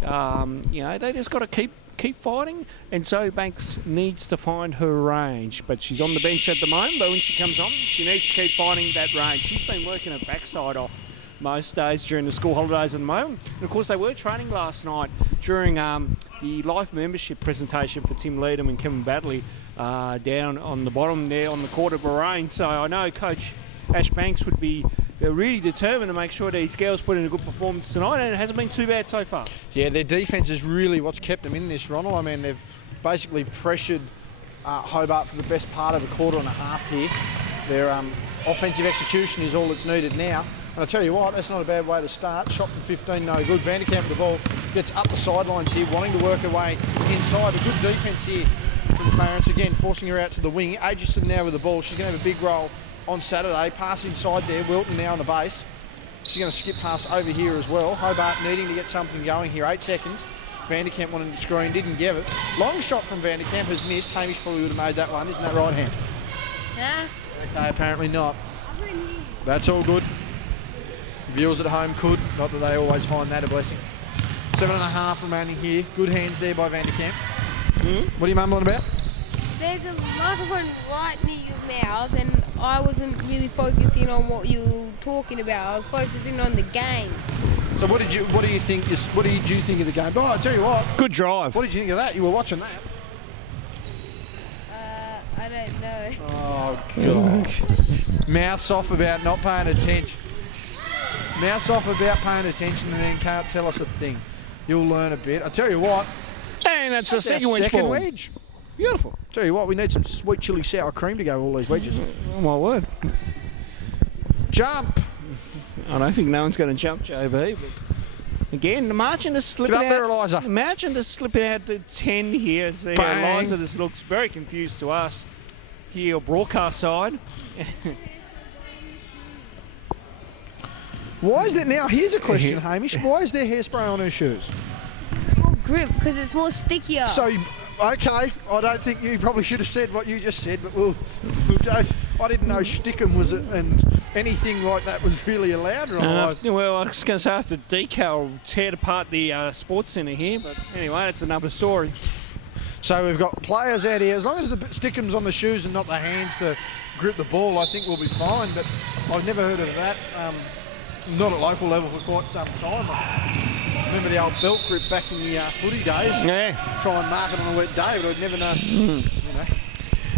they just got to keep fighting, and Zoe Banks needs to find her range, but she's on the bench at the moment. But when she comes on, she needs to keep finding that range. She's been working her backside off most days during the school holidays at the moment. And of course, they were training last night during the life membership presentation for Tim Leadham and Kevin Badley down on the bottom there on the court of Bahrain. So I know Coach Ash Banks would be really determined to make sure that his girls put in a good performance tonight, and it hasn't been too bad so far. Yeah, their defence is really what's kept them in this, Ronald. I mean, they've basically pressured Hobart for the best part of a quarter and a half here. Their offensive execution is all that's needed now. And I tell you what, that's not a bad way to start. Shot from 15, no good. Vanderkamp with the ball gets up the sidelines here, wanting to work her way inside. A good defence here from Clarence, again, forcing her out to the wing. Aitchison now with the ball. She's going to have a big role on Saturday. Pass inside there. Wilton now on the base. She's going to skip pass over here as well. Hobart needing to get something going here. 8 seconds. Vanderkamp wanted to screen, didn't give it. Long shot from Vanderkamp has missed. Hamish probably would have made that one. Isn't that right, Ham? Yeah. Okay, apparently not. That's all good. Viewers at home could. Not that they always find that a blessing. 7.5 remaining here. Good hands there by Vanderkamp. What are you mumbling about? There's a microphone right near your mouth, and I wasn't really focusing on what you were talking about. I was focusing on the game. So what do you think of the game? Oh, I tell you what. Good drive. What did you think of that? You were watching that. I don't know. Oh, God. Mouths off about not paying attention. Mouths off about paying attention and then can't tell us a thing. You'll learn a bit. I tell you what. And that's a second wedge. Beautiful. Tell you what, we need some sweet chilli sour cream to go with all these wedges. Oh, my word. Jump. I don't think no one's going to jump JB, but again, the margin is slipping Get up out. there, Eliza. The margin is slipping out to 10 here. So Bang. Eliza just looks very confused to us here, broadcast side. Why is that now? Here's a question, Hamish. Why is there hairspray on her shoes? More grip because it's more stickier. So, okay, I don't think you probably should have said what you just said, but we'll go. I didn't know stickum was it, and anything like that was really allowed. Well, I was going to say after decal teared apart the sports centre here, but anyway, that's another story. So we've got players out here. As long as the stickum's on the shoes and not the hands to grip the ball, I think we'll be fine. But I've never heard of that. Not at local level for quite some time. I remember the old belt grip back in the footy days. Yeah. Try and mark it on a wet day, but I'd never know. You know.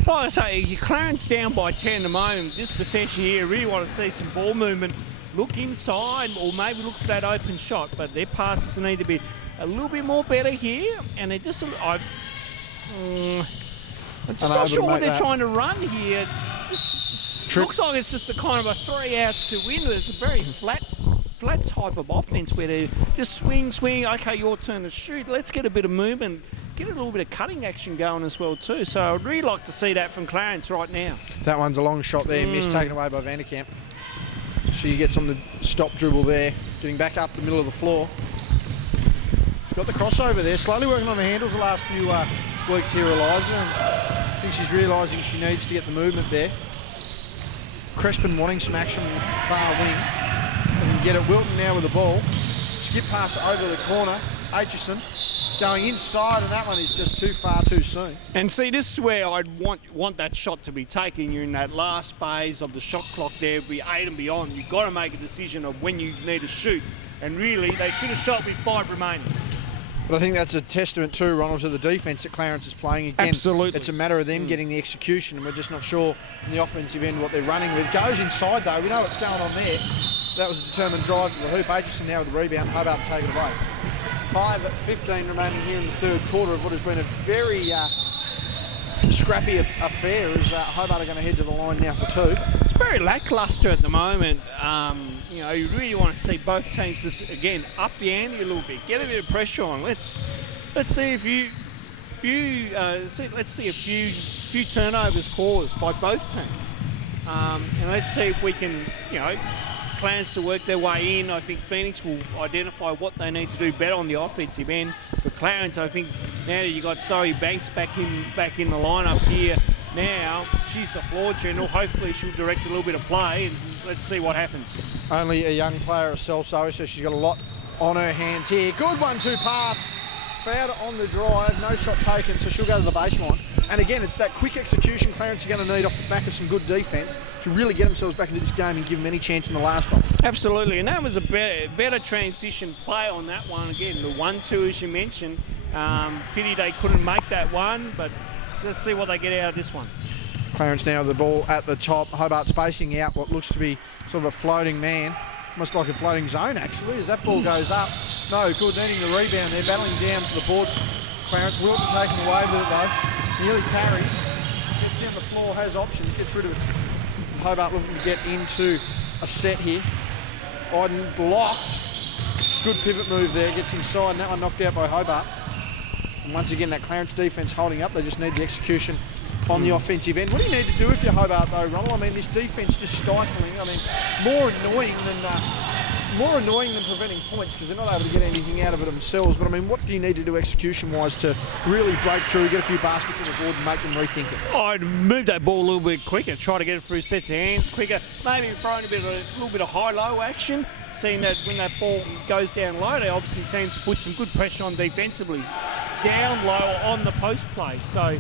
Like I say, Clarence down by 10 at the moment. This possession here, really want to see some ball movement. Look inside, or maybe look for that open shot. But their passes need to be a little bit more better here, and they just. I'm just not sure what they're trying to run here. Just looks like it's just a kind of a 3 out to win. It's a very flat type of offense where they just swing. Okay, your turn to shoot. Let's get a bit of movement, get a little bit of cutting action going as well too. So I'd really like to see that from Clarence right now. That one's a long shot there, missed, taken away by Vanderkamp. She gets on the stop dribble there, getting back up the middle of the floor. She's got the crossover there, slowly working on the handles the last few weeks here, Eliza. And I think she's realising she needs to get the movement there. Crespin wanting some action with far wing. Doesn't get it. Wilton now with the ball. Skip pass over the corner. Aitchison going inside, and that one is just too far too soon. And see, this is where I'd want that shot to be taken. You're in that last phase of the shot clock there, be 8 and beyond. You've got to make a decision of when you need to shoot. And really, they should have shot with 5 remaining. But I think that's a testament too, Ronald, to the defence that Clarence is playing again. Absolutely. It's a matter of them getting the execution, and we're just not sure in the offensive end what they're running with. Goes inside though, we know what's going on there. That was a determined drive to the hoop. Aitchison now with the rebound, Hobart take it away. 5:15 remaining here in the third quarter of what has been a very scrappy affair as Hobart are going to head to the line now for 2. It's very lacklustre at the moment. You know, you really want to see both teams just, again, up the ante a little bit, get a bit of pressure on. Let's see a few turnovers caused by both teams, and let's see if we can, you know, Clarence to work their way in. I think Phoenix will identify what they need to do better on the offensive end. For Clarence, I think now that you've got Zoe Banks back in the lineup here now, she's the floor general. Hopefully she'll direct a little bit of play, and let's see what happens. Only a young player herself, so she's got a lot on her hands here. Good 1-2 pass. Fouled on the drive, no shot taken, so she'll go to the baseline. And again, it's that quick execution Clarence are going to need off the back of some good defence to really get themselves back into this game and give them any chance in the last drop. Absolutely, and that was a better transition play on that one. Again, the 1-2 as you mentioned. Pity they couldn't make that one, but let's see what they get out of this one. Clarence now with the ball at the top. Hobart spacing out what looks to be sort of a floating man. Almost like a floating zone, actually, as that ball goes up. No good, needing the rebound there, battling down to the boards. Clarence, Wilton taken away with it, though. Nearly carries. Gets down the floor, has options, gets rid of it. Hobart looking to get into a set here. Biden blocks. Good pivot move there, gets inside, and that one knocked out by Hobart. And once again, that Clarence defence holding up. They just need the execution on the offensive end. What do you need to do if you're Hobart though, Ronald? I mean, this defence just stifling. I mean, more annoying than preventing points because they're not able to get anything out of it themselves. But I mean, what do you need to do execution-wise to really break through, get a few baskets on the board and make them rethink it? I'd move that ball a little bit quicker, try to get it through sets of hands quicker, maybe throwing a little bit of high-low action, seeing that when that ball goes down low, they obviously seem to put some good pressure on defensively. Down low on the post play. So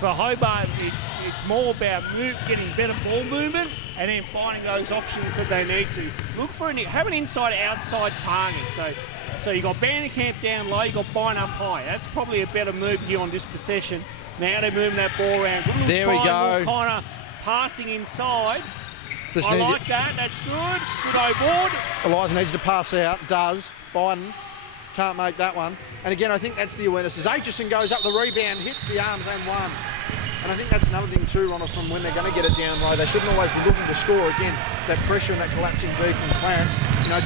for Hobart, it's more about getting better ball movement and then finding those options that they need to. Look for have an inside-outside target. So you got Vanderkamp down low, you got Bine up high. That's probably a better move here on this possession. Now they're moving that ball around. There we go. Kind of passing inside. I like that. That's good. Good O-board. Eliza needs to pass out. Does. Biden can't make that one. And again, I think that's the awareness. As Aitchison goes up the rebound, hits the arms and one. And I think that's another thing too, Ronald, from when they're going to get it down low. They shouldn't always be looking to score. Again, that pressure and that collapsing D from Clarence,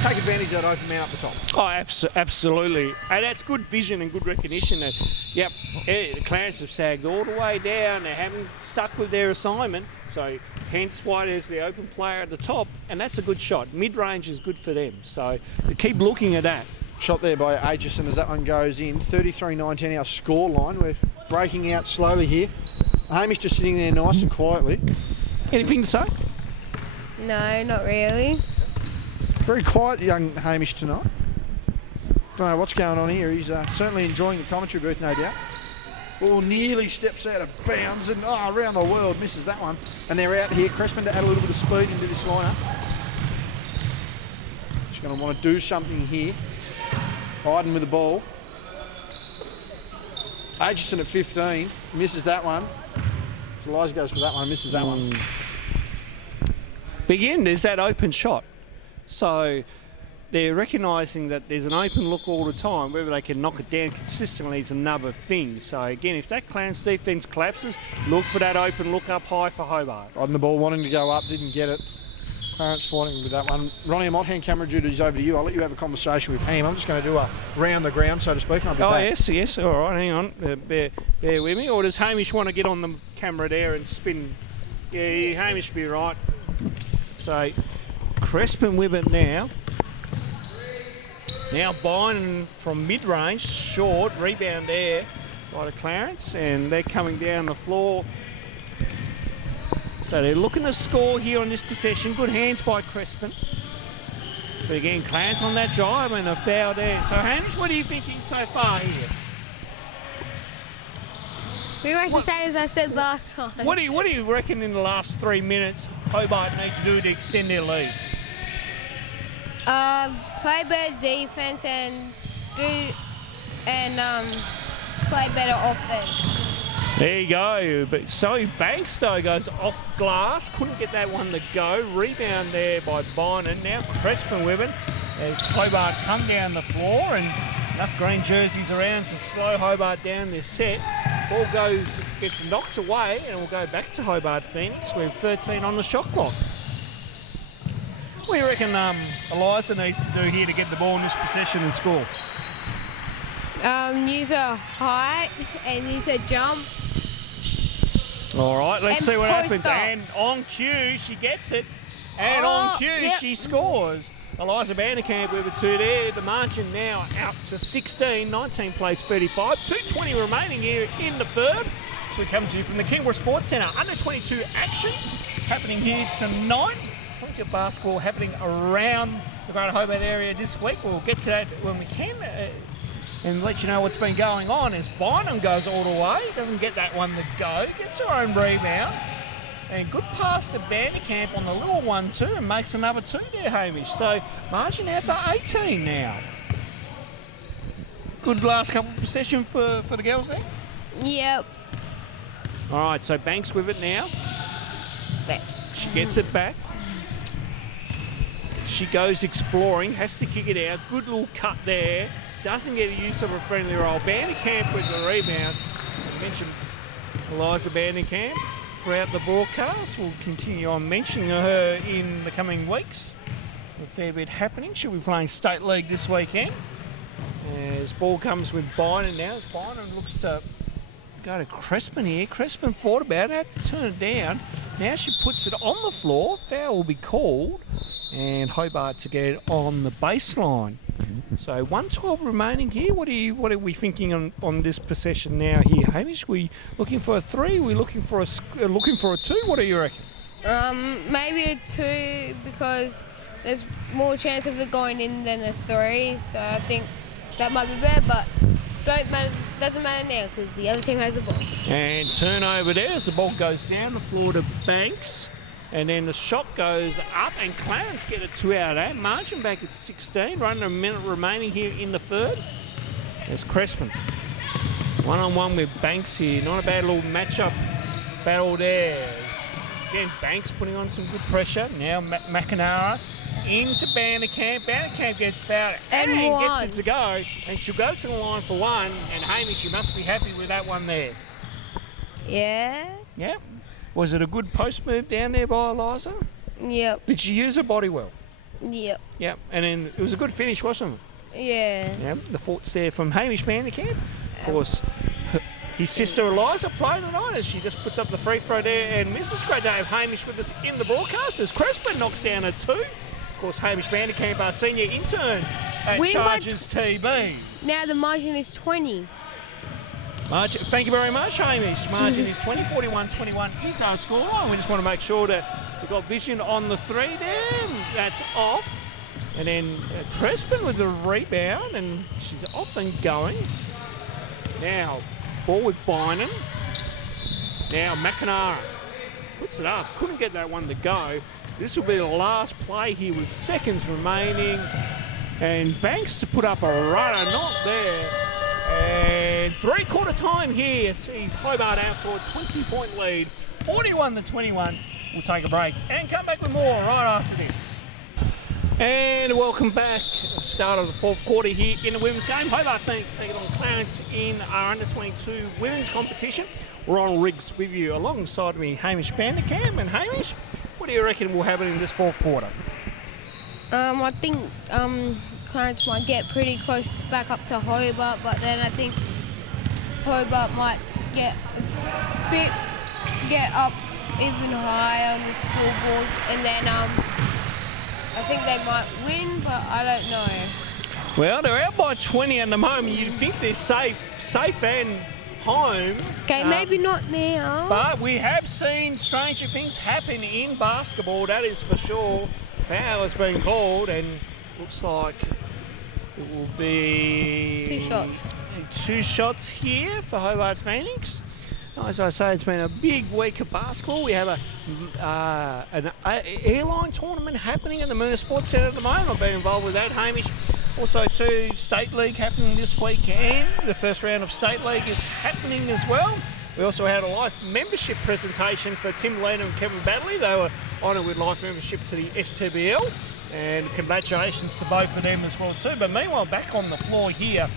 take advantage of that open man up the top. Oh, absolutely. And that's good vision and good recognition. That, yep, Clarence have sagged all the way down. They haven't stuck with their assignment. So hence why there's the open player at the top. And that's a good shot. Mid-range is good for them. So keep looking at that. Shot there by Aitchison as that one goes in. 33-19 our score line. We're breaking out slowly here. Hamish just sitting there nice and quietly. Anything to say? No, not really. Very quiet young Hamish tonight. Don't know what's going on here. He's certainly enjoying the commentary booth, no doubt. Ball nearly steps out of bounds and around the world misses that one. And they're out here. Crespin to add a little bit of speed into this lineup. She's going to want to do something here. Hayden with the ball. Aitchison at 15, misses that one. Eliza goes for that one, misses that one. Again, there's that open shot. So they're recognising that there's an open look all the time. Whether they can knock it down consistently is another thing. So again, if that Clarence defence collapses, look for that open look up high for Hobart. On the ball, wanting to go up, didn't get it. Clarence spotting with that one. Ronnie, I might hand camera duties over to you. I'll let you have a conversation with Ham. I'm just going to do a round the ground, so to speak, and I'll be back. Yes. All right, hang on. Bear with me. Or does Hamish want to get on the camera there and spin? Yeah, Hamish will be right. So, Crespin with it now. Now Bynum from mid-range, short, rebound there by the Clarence, and they're coming down the floor. So they're looking to score here on this possession. Good hands by Crespin. But again, Clarence on that drive and a foul there. So Hamish, what are you thinking so far here? Pretty much the same as I said last time. What do you reckon in the last 3 minutes Hobart need to do to extend their lead? Play better defense and play better offense. There you go. But so Banks though goes off glass, couldn't get that one to go. Rebound there by Bynum. Now Crespin with it as Hobart come down the floor and enough green jerseys around to slow Hobart down their set. Ball gets knocked away and we'll go back to Hobart Phoenix. We're 13 on the shot clock. What do you reckon Eliza needs to do here to get the ball in this possession and score? Use her height and use her jump. All right, let's see what happens. Up. And on cue, she gets it. And on cue, she scores. Eliza Vanderkamp with a 2 there. The margin now out to 16. 19 plays 35. 2:20 remaining here in the third. So we come to you from the Kingborough Sports Centre. Under 22 action happening here tonight. Plenty of basketball happening around the Greater Hobart area this week. We'll get to that when we can. And let you know what's been going on as Bynum goes all the way. Doesn't get that one to go. Gets her own rebound. And good pass to Vanderkamp on the little one too and makes another 2 there, Hamish. So margin out to 18 now. Good last couple of possession for the girls there. Yep. All right, so Banks with it now. She gets it back. She goes exploring, has to kick it out. Good little cut there. Doesn't get a use of a friendly roll. Vanderkamp with the rebound. I mentioned Eliza Vanderkamp throughout the broadcast. We'll continue on mentioning her in the coming weeks. A fair bit happening. She'll be playing State League this weekend. As ball comes with Bynum now. As Bynum looks to go to Crespin here. Crespin thought about it, had to turn it down. Now she puts it on the floor. Foul will be called. And Hobart to get it on the baseline. So 1:12 remaining here. What are we thinking on this possession now here, Hamish? We looking for a 3? We looking for a 2? What do you reckon? Maybe a 2 because there's more chance of it going in than a 3. So I think that might be better, but doesn't matter now because the other team has the ball. And turnover there as the ball goes down the floor to Banks. And then the shot goes up and Clarence get a 2 out of that. Margin back at 16. Running a minute remaining here in the third. There's Crespin. One-on-one with Banks here. Not a bad little matchup battle there. Again, Banks putting on some good pressure. Now McNamara into Vanderkamp. Vanderkamp gets fouled and gets it to go. And she'll go to the line for 1. And Hamish, you must be happy with that one there. Yeah. Yeah. Was it a good post move down there by Eliza? Yep. Did she use her body well? Yep. Yeah. And then it was a good finish, wasn't it? Yeah. Yeah. The thoughts there from Hamish Vanderkamp. Of course, his sister Eliza played tonight as she just puts up the free throw there and misses. Great to have Hamish with us in the broadcast as Crespin knocks down a 2. Of course, Hamish Vanderkamp, our senior intern at Win by Chargers TV. Now the margin is 20. Thank you very much, Hamish. Margin is 20, 41-21 is our scoreline. We just want to make sure that we've got vision on the 3 there. That's off. And then Crespin with the rebound, and she's off and going. Now, ball with Bynum. Now, McNamara puts it up. Couldn't get that one to go. This will be the last play here with seconds remaining. And Banks to put up a runner, not there. And three-quarter time here sees Hobart out to a 20-point lead. 41-21. We'll take a break and come back with more right after this. And welcome back. Start of the fourth quarter here in the women's game. Hobart Phoenix taking on Clarence in our under-22 women's competition. We're on Riggs with you alongside me, Hamish Vanderkamp. And Hamish, what do you reckon will happen in this fourth quarter? I think Clarence might get pretty close back up to Hobart, but then I think Hobart might get up even higher on the scoreboard, and then I think they might win, but I don't know. Well, they're out by 20 at the moment. You'd think they're safe and home. Okay, maybe not now. But we have seen stranger things happen in basketball, that is for sure. Foul has been called, and looks like it will be 2 shots. 2 shots here for Hobart Phoenix. As I say, it's been a big week of basketball. We have an airline tournament happening at the Moona Sports Centre at the moment. I've been involved with that, Hamish. Also, too, State League happening this weekend. The first round of State League is happening as well. We also had a life membership presentation for Tim Lena and Kevin Badley. They were honoured with life membership to the STBL. And congratulations to both of them as well, too. But meanwhile, back on the floor here,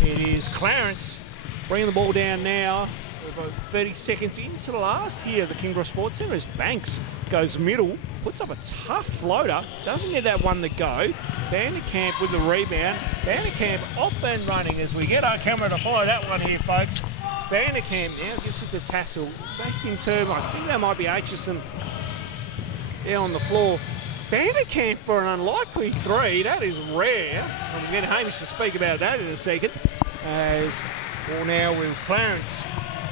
it is Clarence bringing the ball down now. About 30 seconds into the last here at the Kingross Sports Centre as Banks goes middle, puts up a tough floater, doesn't get that one to go. Vanderkamp with the rebound. Vanderkamp off and running as we get our camera to follow that one here, folks. Vanderkamp now gets it to tassel. Back into, I think that might be Aitchison there on the floor. Vanderkamp for an unlikely 3, that is rare. I'm going to get Hamish to speak about that in a second. As well now with Clarence.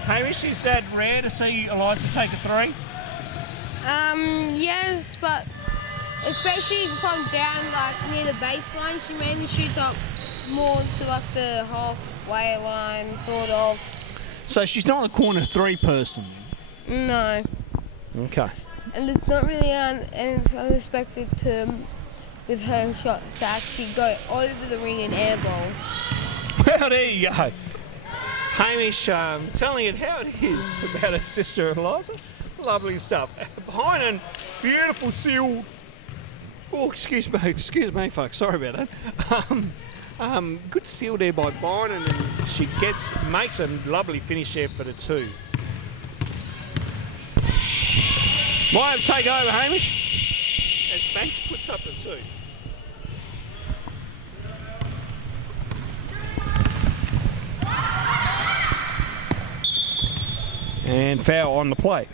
Hamish, is that rare to see Eliza take a 3? Yes, but especially from down like near the baseline, she mainly shoots up more to like the halfway line, sort of. So she's not a corner 3 person? No. Okay. And it's not really and it's unexpected with her shots to actually go over the ring and airball. Well, there you go. Hamish telling it how it is about her sister Eliza. Lovely stuff. Behind beautiful seal. Oh, excuse me, folks. Sorry about that. Good steal there by Byron, and she makes a lovely finish there for the 2. Might have to take over, Hamish, as Banks puts up the 2. And foul on the play.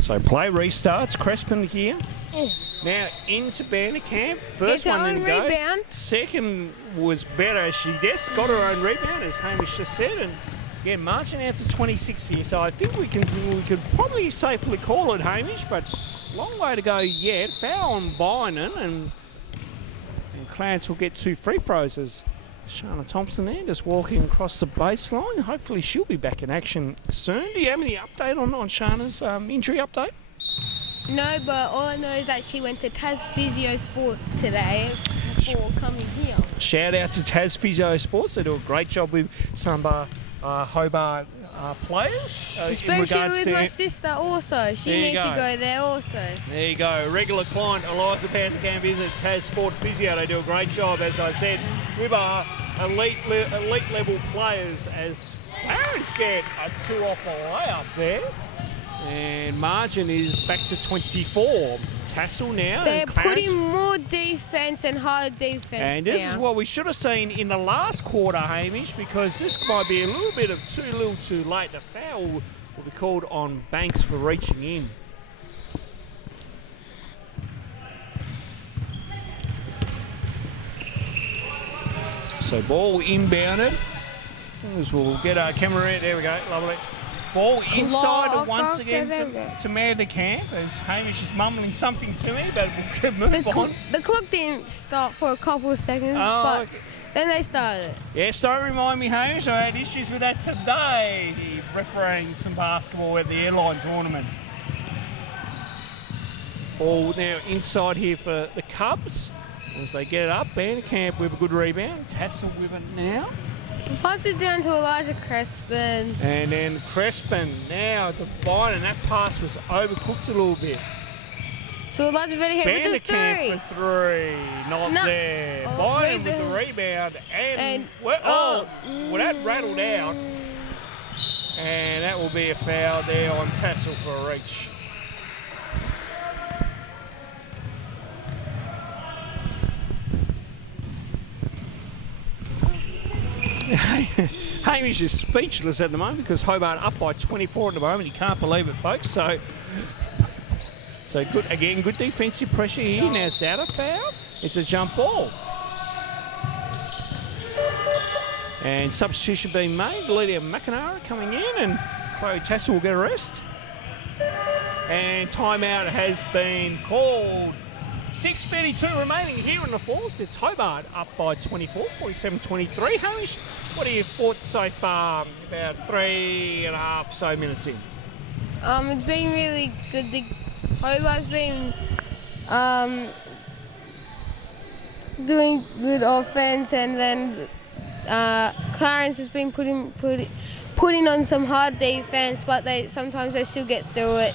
So play restarts. Crespin here. Now into Vanderkamp. First one didn't go. Rebound. Second was better. She just got her own rebound, as Hamish just said, and again marching out to 26 here. So I think we could probably safely call it, Hamish, but long way to go yet. Foul on Bynon, and Clarence will get 2 free throws as Shana Thompson there just walking across the baseline. Hopefully she'll be back in action soon. Do you have any update on Shana's injury update? No, but all I know is that she went to Tas Physio Sports today before coming here. Shout out to Tas Physio Sports. They do a great job with some Hobart players. In Especially regards with to my sister also. She There you needs to go. go there also. There you go. Regular client Eliza Pandercam visit Taz Sport Physio. They do a great job, as I said, with our elite level players, as Clarence get a 2 off a layup there. And margin is back to 24. Tassel now. They're and Clarence. putting more defense and hard defense And this now. is what we should have seen in the last quarter, Hamish, because this might be a little bit of too little too late. The foul will be called on Banks for reaching in. So ball inbounded. As we'll get our camera. There we go. Lovely. Ball inside once again to Vanderkamp, as Hamish is mumbling something to me, but we'll move on. The clock didn't stop for a couple of seconds, Oh, but okay. then they started. Yes, don't remind me, Hamish. I had issues with that today, refereeing some basketball at the airline tournament. Ball now inside here for the Cubs. As they get it up, Vanderkamp with a good rebound. Tassel with it now. Pass it down to Elijah Crespin. And then Crespin now to Biden. That pass was overcooked a little bit. To Elijah Vanderkamp with the Vanderkamp three. for three. Not No. there. Oh, Biden with the rebound. rebound. And And- well, that rattled out. And that will be a foul there on Tassel for a reach. Hamish is speechless at the moment because Hobart up by 24 at the moment. He can't believe it, folks. So good again. Good defensive pressure here. Now it's out of foul. It's a jump ball. And substitution being made. Lydia McIntyre coming in, and Chloe Tassel will get a rest. And timeout has been called. 6:32 remaining here in the fourth. It's Hobart up by 24, 47-23. Hamish, what are your thoughts so far? About 3.5 so minutes in. It's been really good. Hobart's been doing good offense, and then Clarence has been putting on some hard defense, but sometimes they still get through it,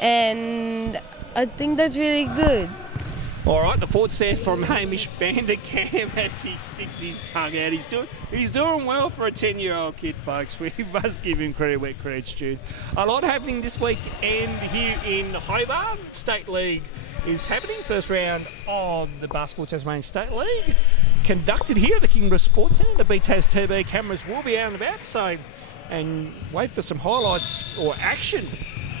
and I think that's really good. All right, the thoughts there from Hamish Vanderkamp as he sticks his tongue out. He's doing well for a 10-year-old kid, folks. We must give him credit where credit's due. A lot happening this week and here in Hobart. State League is happening. First round of the Basketball Tasmanian State League conducted here at the Kingborough Sports Centre. The BTAS TV cameras will be out and about, so and wait for some highlights or action.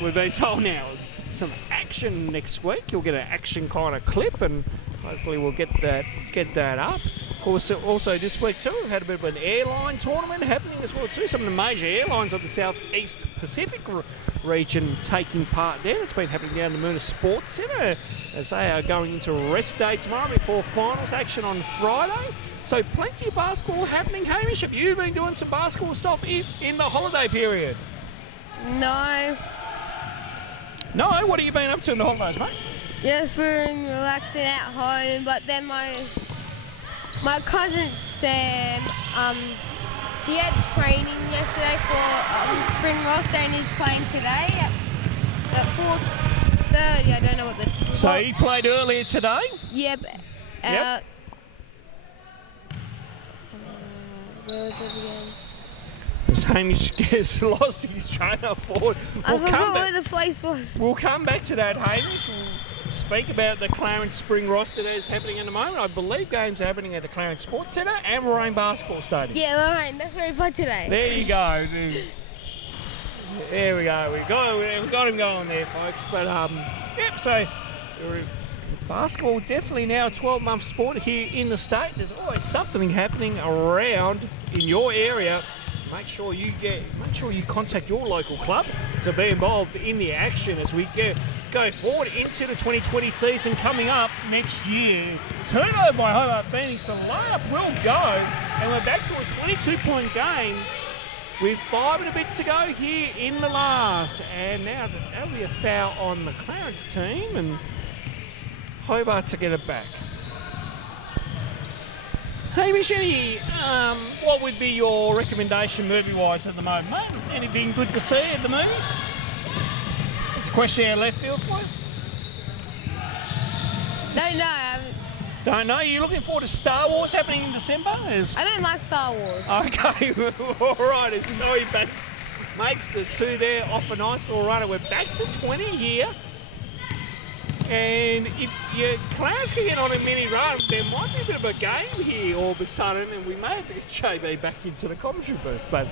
We've been told now. Some action next week. You'll get an action kind of clip, and hopefully we'll get that up. Of course, also this week too, we've had a bit of an airline tournament happening as well too. Some of the major airlines of the South East Pacific region taking part there. It's been happening down the Moona Sports Centre as they are going into rest day tomorrow before finals action on Friday. So plenty of basketball happening. Hamish, have you been doing some basketball stuff in the holiday period? No, No, what have you been up to in the holidays, mate? just been relaxing at home. But then my cousin Sam, he had training yesterday for spring roster, and he's playing today at 4:30. I don't know what the. So he played earlier today? Yep. Yep. Where was it again? As Hamish gets lost his train of thought. I forgot where the place was. We'll come back to that, Hamish. We'll speak about the Clarence spring roster that is happening at the moment. I believe games are happening at the Clarence Sports Centre and Lorraine Basketball Stadium. Yeah, Lorraine, that's where he played today. There you go. There we go. We got him going there, folks. But yep. So basketball definitely now a 12-month sport here in the state. There's always something happening around in your area. Make sure you contact your local club to be involved in the action as we go forward into the 2020 season coming up next year. Turnover by Hobart Phoenix. The layup will go, and we're back to a 22-point game with 5 and a bit to go here in the last. And now that'll be a foul on the Clarence team, and Hobart to get it back. Hamish, what would be your recommendation movie-wise at the moment, mate? Anything good to see at the movies? It's a question out of left field for you. Don't know. Don't know. You're looking forward to Star Wars happening in December? I don't like Star Wars. Okay, all right. It's sorry, Banks makes the two there off a nice little runner. We're back to 20 here. And if your Clarence can get on a mini run, there might be a bit of a game here all of a sudden, and we may have to get JB back into the commentary booth. But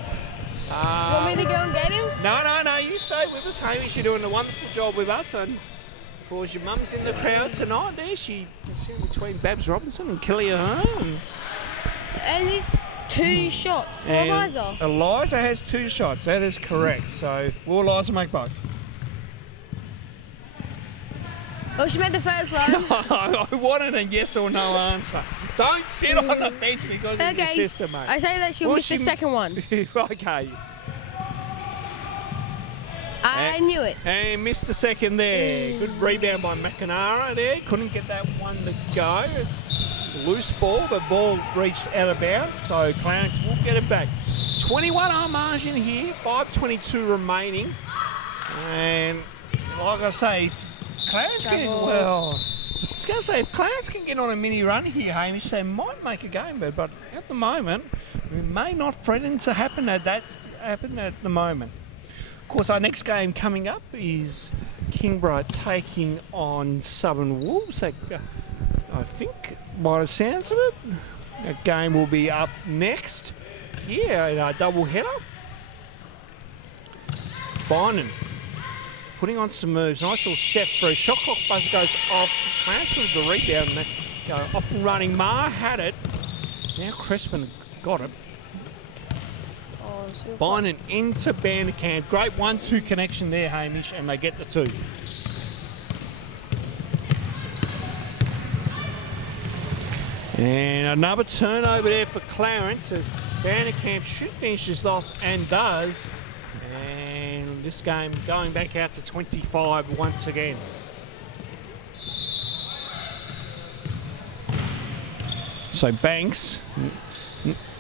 Want me to go and get him? no, you stay with us, Hamish. You're doing a wonderful job with us. And of course, your mum's in the crowd tonight there. She is sitting between Babs Robinson and Kelly Ahern. And it's 2 shots for Eliza. Eliza has 2 shots. That is correct. So will Eliza make both? Well, she made the first one. I wanted a yes or no answer. Don't sit on the bench because of your sister, mate. I say that she'll miss the second one. Okay. I knew it. And missed the second there. Good rebound by McNamara there. Couldn't get that one to go. Loose ball, but ball reached out of bounds, so Clarence will get it back. 21 our margin here, 5:22 remaining. And like I say, Clarence can, well, I was going to say, if Clarence can get on a mini run here, Hamish, they might make a game, but at the moment, we may not threaten to happen at the moment. Of course, our next game coming up is Kingborough taking on Southern Wolves. I think, by the sounds of it, that game will be up next here in our double header. Bynon putting on some moves. Nice little step through. Shot clock buzzer goes off. Clarence with the rebound. And they go off and running. Marr had it. Now Crispin got it. Bynon into Vanderkamp. Great 1-2 connection there, Hamish, and they get the 2. And another turnover there for Clarence as Vanderkamp should finish this off and does. And this game going back out to 25 once again. So Banks,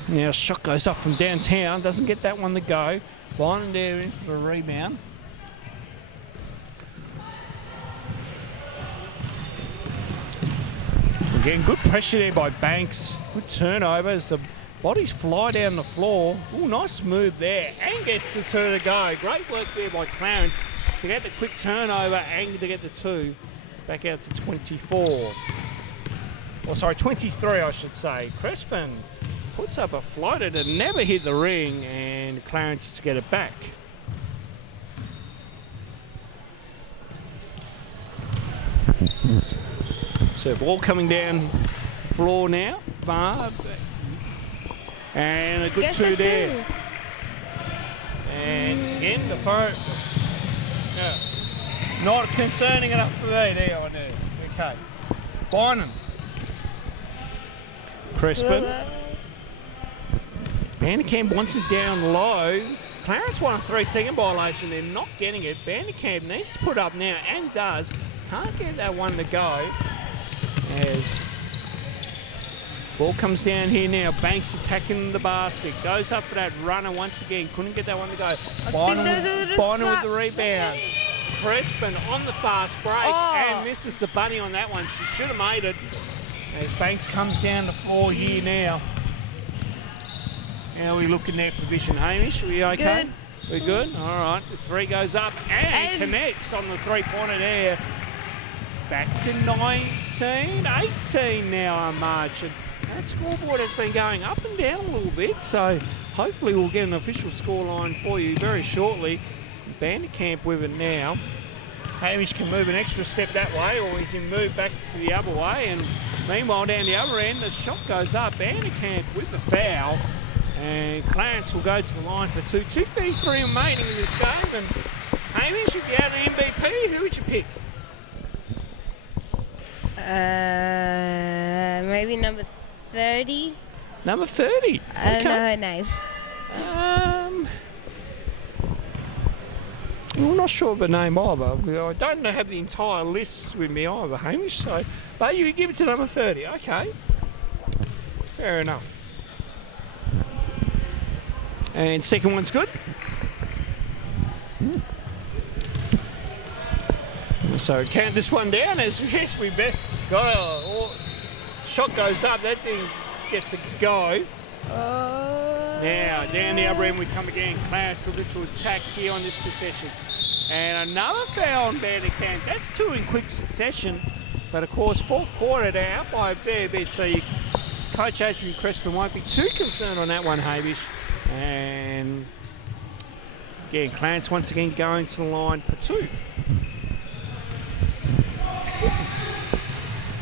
now shot goes up from downtown, doesn't get that one to go. Bynon there in for a rebound. Again, good pressure there by Banks. Good turnover as the bodies fly down the floor. Oh, nice move there. And gets the 2 to go. Great work there by Clarence to get the quick turnover and to get the 2. Back out to 24. Oh, sorry, 23, I should say. Crispin puts up a floater to never hit the ring, and Clarence to get it back. So ball coming down the floor now. Barb. And a good 2 there. And again, the throw. Yeah. Not concerning enough for me there, I know. Okay. Bynon. Crispin. Vanderkamp wants it down low. Clarence won a 3-second violation. They're not getting it. Vanderkamp needs to put up now and does. Can't get that one to go. As ball comes down here now. Banks attacking the basket. Goes up for that runner once again. Couldn't get that one to go. Bynon with the rebound. Crispin on the fast break and misses the bunny on that one. She should have made it. As Banks comes down the floor here now. How are we looking there for vision, Hamish? Are we okay? Good. We're good? All right. The 3 goes up and connects on the 3-pointer there. Back to 19, 18 now our margin. That scoreboard has been going up and down a little bit, so hopefully we'll get an official scoreline for you very shortly. Vanderkamp with it now. Hamish can move an extra step that way, or he can move back to the other way. And meanwhile, down the other end, the shot goes up. Vanderkamp with the foul. And Clarence will go to the line for 2. 2:33 remaining in this game. And Hamish, if you had an MVP, who would you pick? Maybe number 30. Number 30. I don't know her name. I'm not sure of the name either. I don't have the entire list with me either, Hamish. So, but you give it to number 30. Okay. Fair enough. And second one's good. So count this one down as yes, we got a shot goes up. That thing gets a go. Now down the other end we come again. Clarence looking to attack here on this possession, and another foul on Vanderkamp. That's 2 in quick succession. But of course, fourth quarter they're out by a fair bit. So Coach Adrian Crespin won't be too concerned on that one, Hamish. And again, Clarence once again going to the line for 2.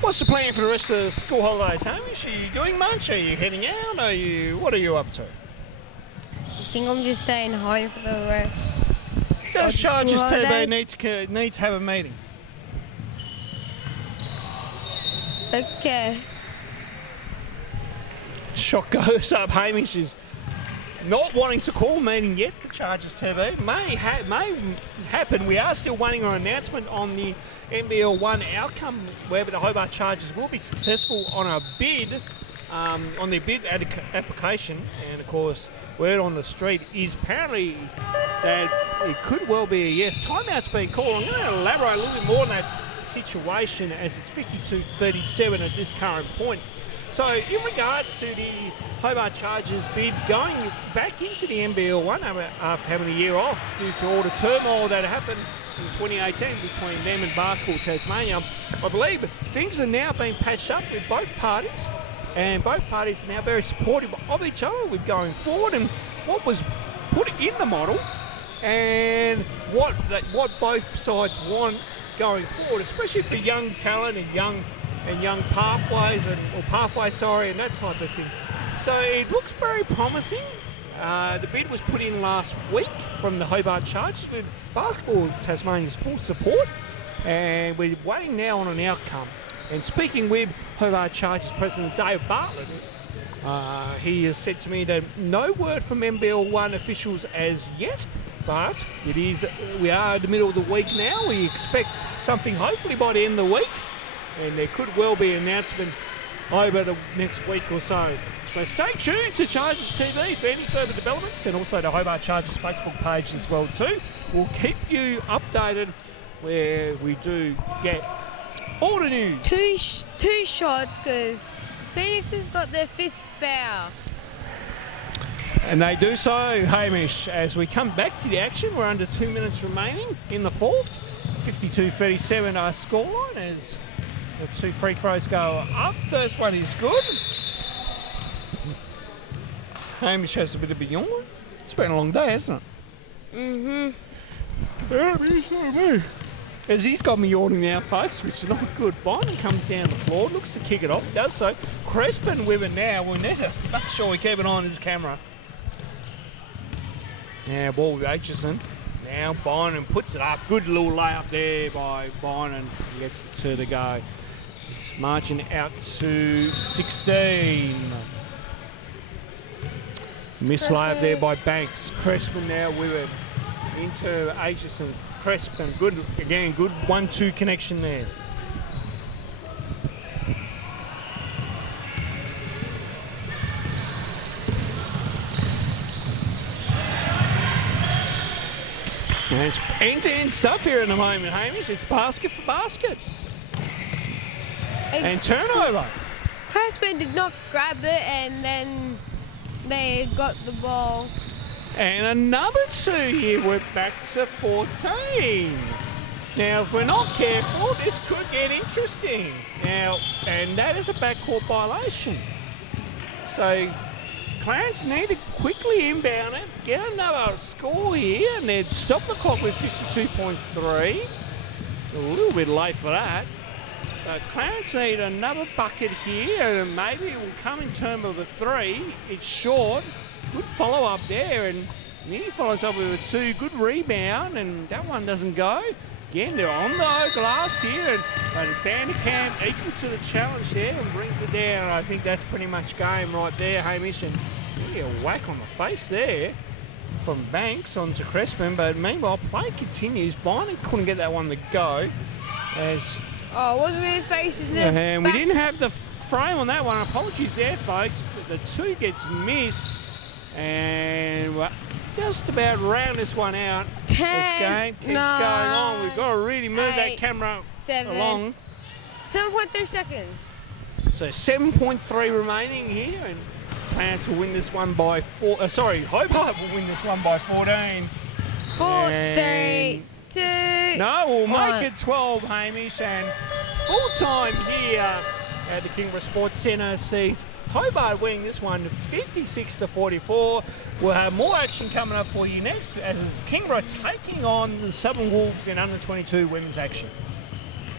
What's the plan for the rest of the school holidays, Hamish? Are you doing much? Are you heading out? What are you up to? I think I'm just staying home for the rest. Those charges school today holidays? need to have a meeting. Okay. Shot goes up. Hamish is not wanting to call a meeting yet for Chargers TV. May happen. We are still waiting on an announcement on the NBL 1 outcome, whether the Hobart Chargers will be successful on a bid, on their bid application. And of course, word on the street is apparently that it could well be a yes. Timeout's been called. I'm going to elaborate a little bit more on that situation as it's 52-37 at this current point. So in regards to the Hobart Chargers bid going back into the NBL 1 after having a year off due to all the turmoil that happened in 2018 between them and Basketball Tasmania, I believe things are now being patched up with both parties, and both parties are now very supportive of each other with going forward and what was put in the model and what both sides want going forward, especially for young talent and young pathways and that type of thing. So it looks very promising. The bid was put in last week from the Hobart Chargers with Basketball Tasmania's full support, and we're waiting now on an outcome. And speaking with Hobart Chargers President Dave Bartlett, he has said to me that no word from NBL 1 officials as yet, but we are in the middle of the week now. We expect something hopefully by the end of the week, and there could well be an announcement over the next week or so. So stay tuned to Chargers TV for any further developments, and also the Hobart Chargers Facebook page as well too. We'll keep you updated where we do get all the news. Two shots because Phoenix has got their 5th foul. And they do so, Hamish. As we come back to the action, we're under 2 minutes remaining in the fourth. 52-37 our scoreline as the 2 free throws go up. First one is good. Hamish has a bit of a yawn. It's been a long day, hasn't it? Mm-hmm. Yeah, as he's got me yawning now, folks, which is not good. Byron comes down the floor, looks to kick it off, does so. Crespin with it now. We'll need to make sure we keep it on his camera. Now ball with Aitchison. Now Byron puts it up. Good little layup there by Byron. He gets the 2 to go. He's marching out to 16. Miss layup there by Banks. Crespin now with it. Into Aitchison. Crespin. Good 1-2 connection there. And it's end-to-end stuff here at the moment, Hamish. It's basket for basket. And turnover. Crespin did not grab it, and then they got the ball. And another 2 here. We're back to 14. Now, if we're not careful, this could get interesting. Now, and that is a backcourt violation. So Clarence need to quickly inbound it, get another score here, and then stop the clock with 52.3. A little bit late for that. But Clarence need another bucket here, and maybe it will come in terms of a 3. It's short. Good follow-up there, and nearly follows up with a 2. Good rebound, and that one doesn't go. Again, they're on the glass here, and Vanderkamp equal to the challenge there and brings it down. I think that's pretty much game right there, Hamish, and really a whack on the face there from Banks onto Crespin. But meanwhile, play continues. Byron couldn't get that one to go. As Oh, wasn't really facing them. and we didn't have the frame on that one. Apologies there, folks. But the 2 gets missed. And we're just about round this one out. 10, This game keeps going on. We've got to really move that 8, camera 7, along. 7.3 seconds. So 7.3 remaining here, and Clarence will win this one by 4. Hobart will win this one by 14. 4, And 3, 2. No, we'll one. make it 12, Hamish, and full time here at the Kingborough Sports Centre sees Hobart winning this one 56-44. We'll have more action coming up for you next as is Kingborough taking on the Southern Wolves in under 22 women's action.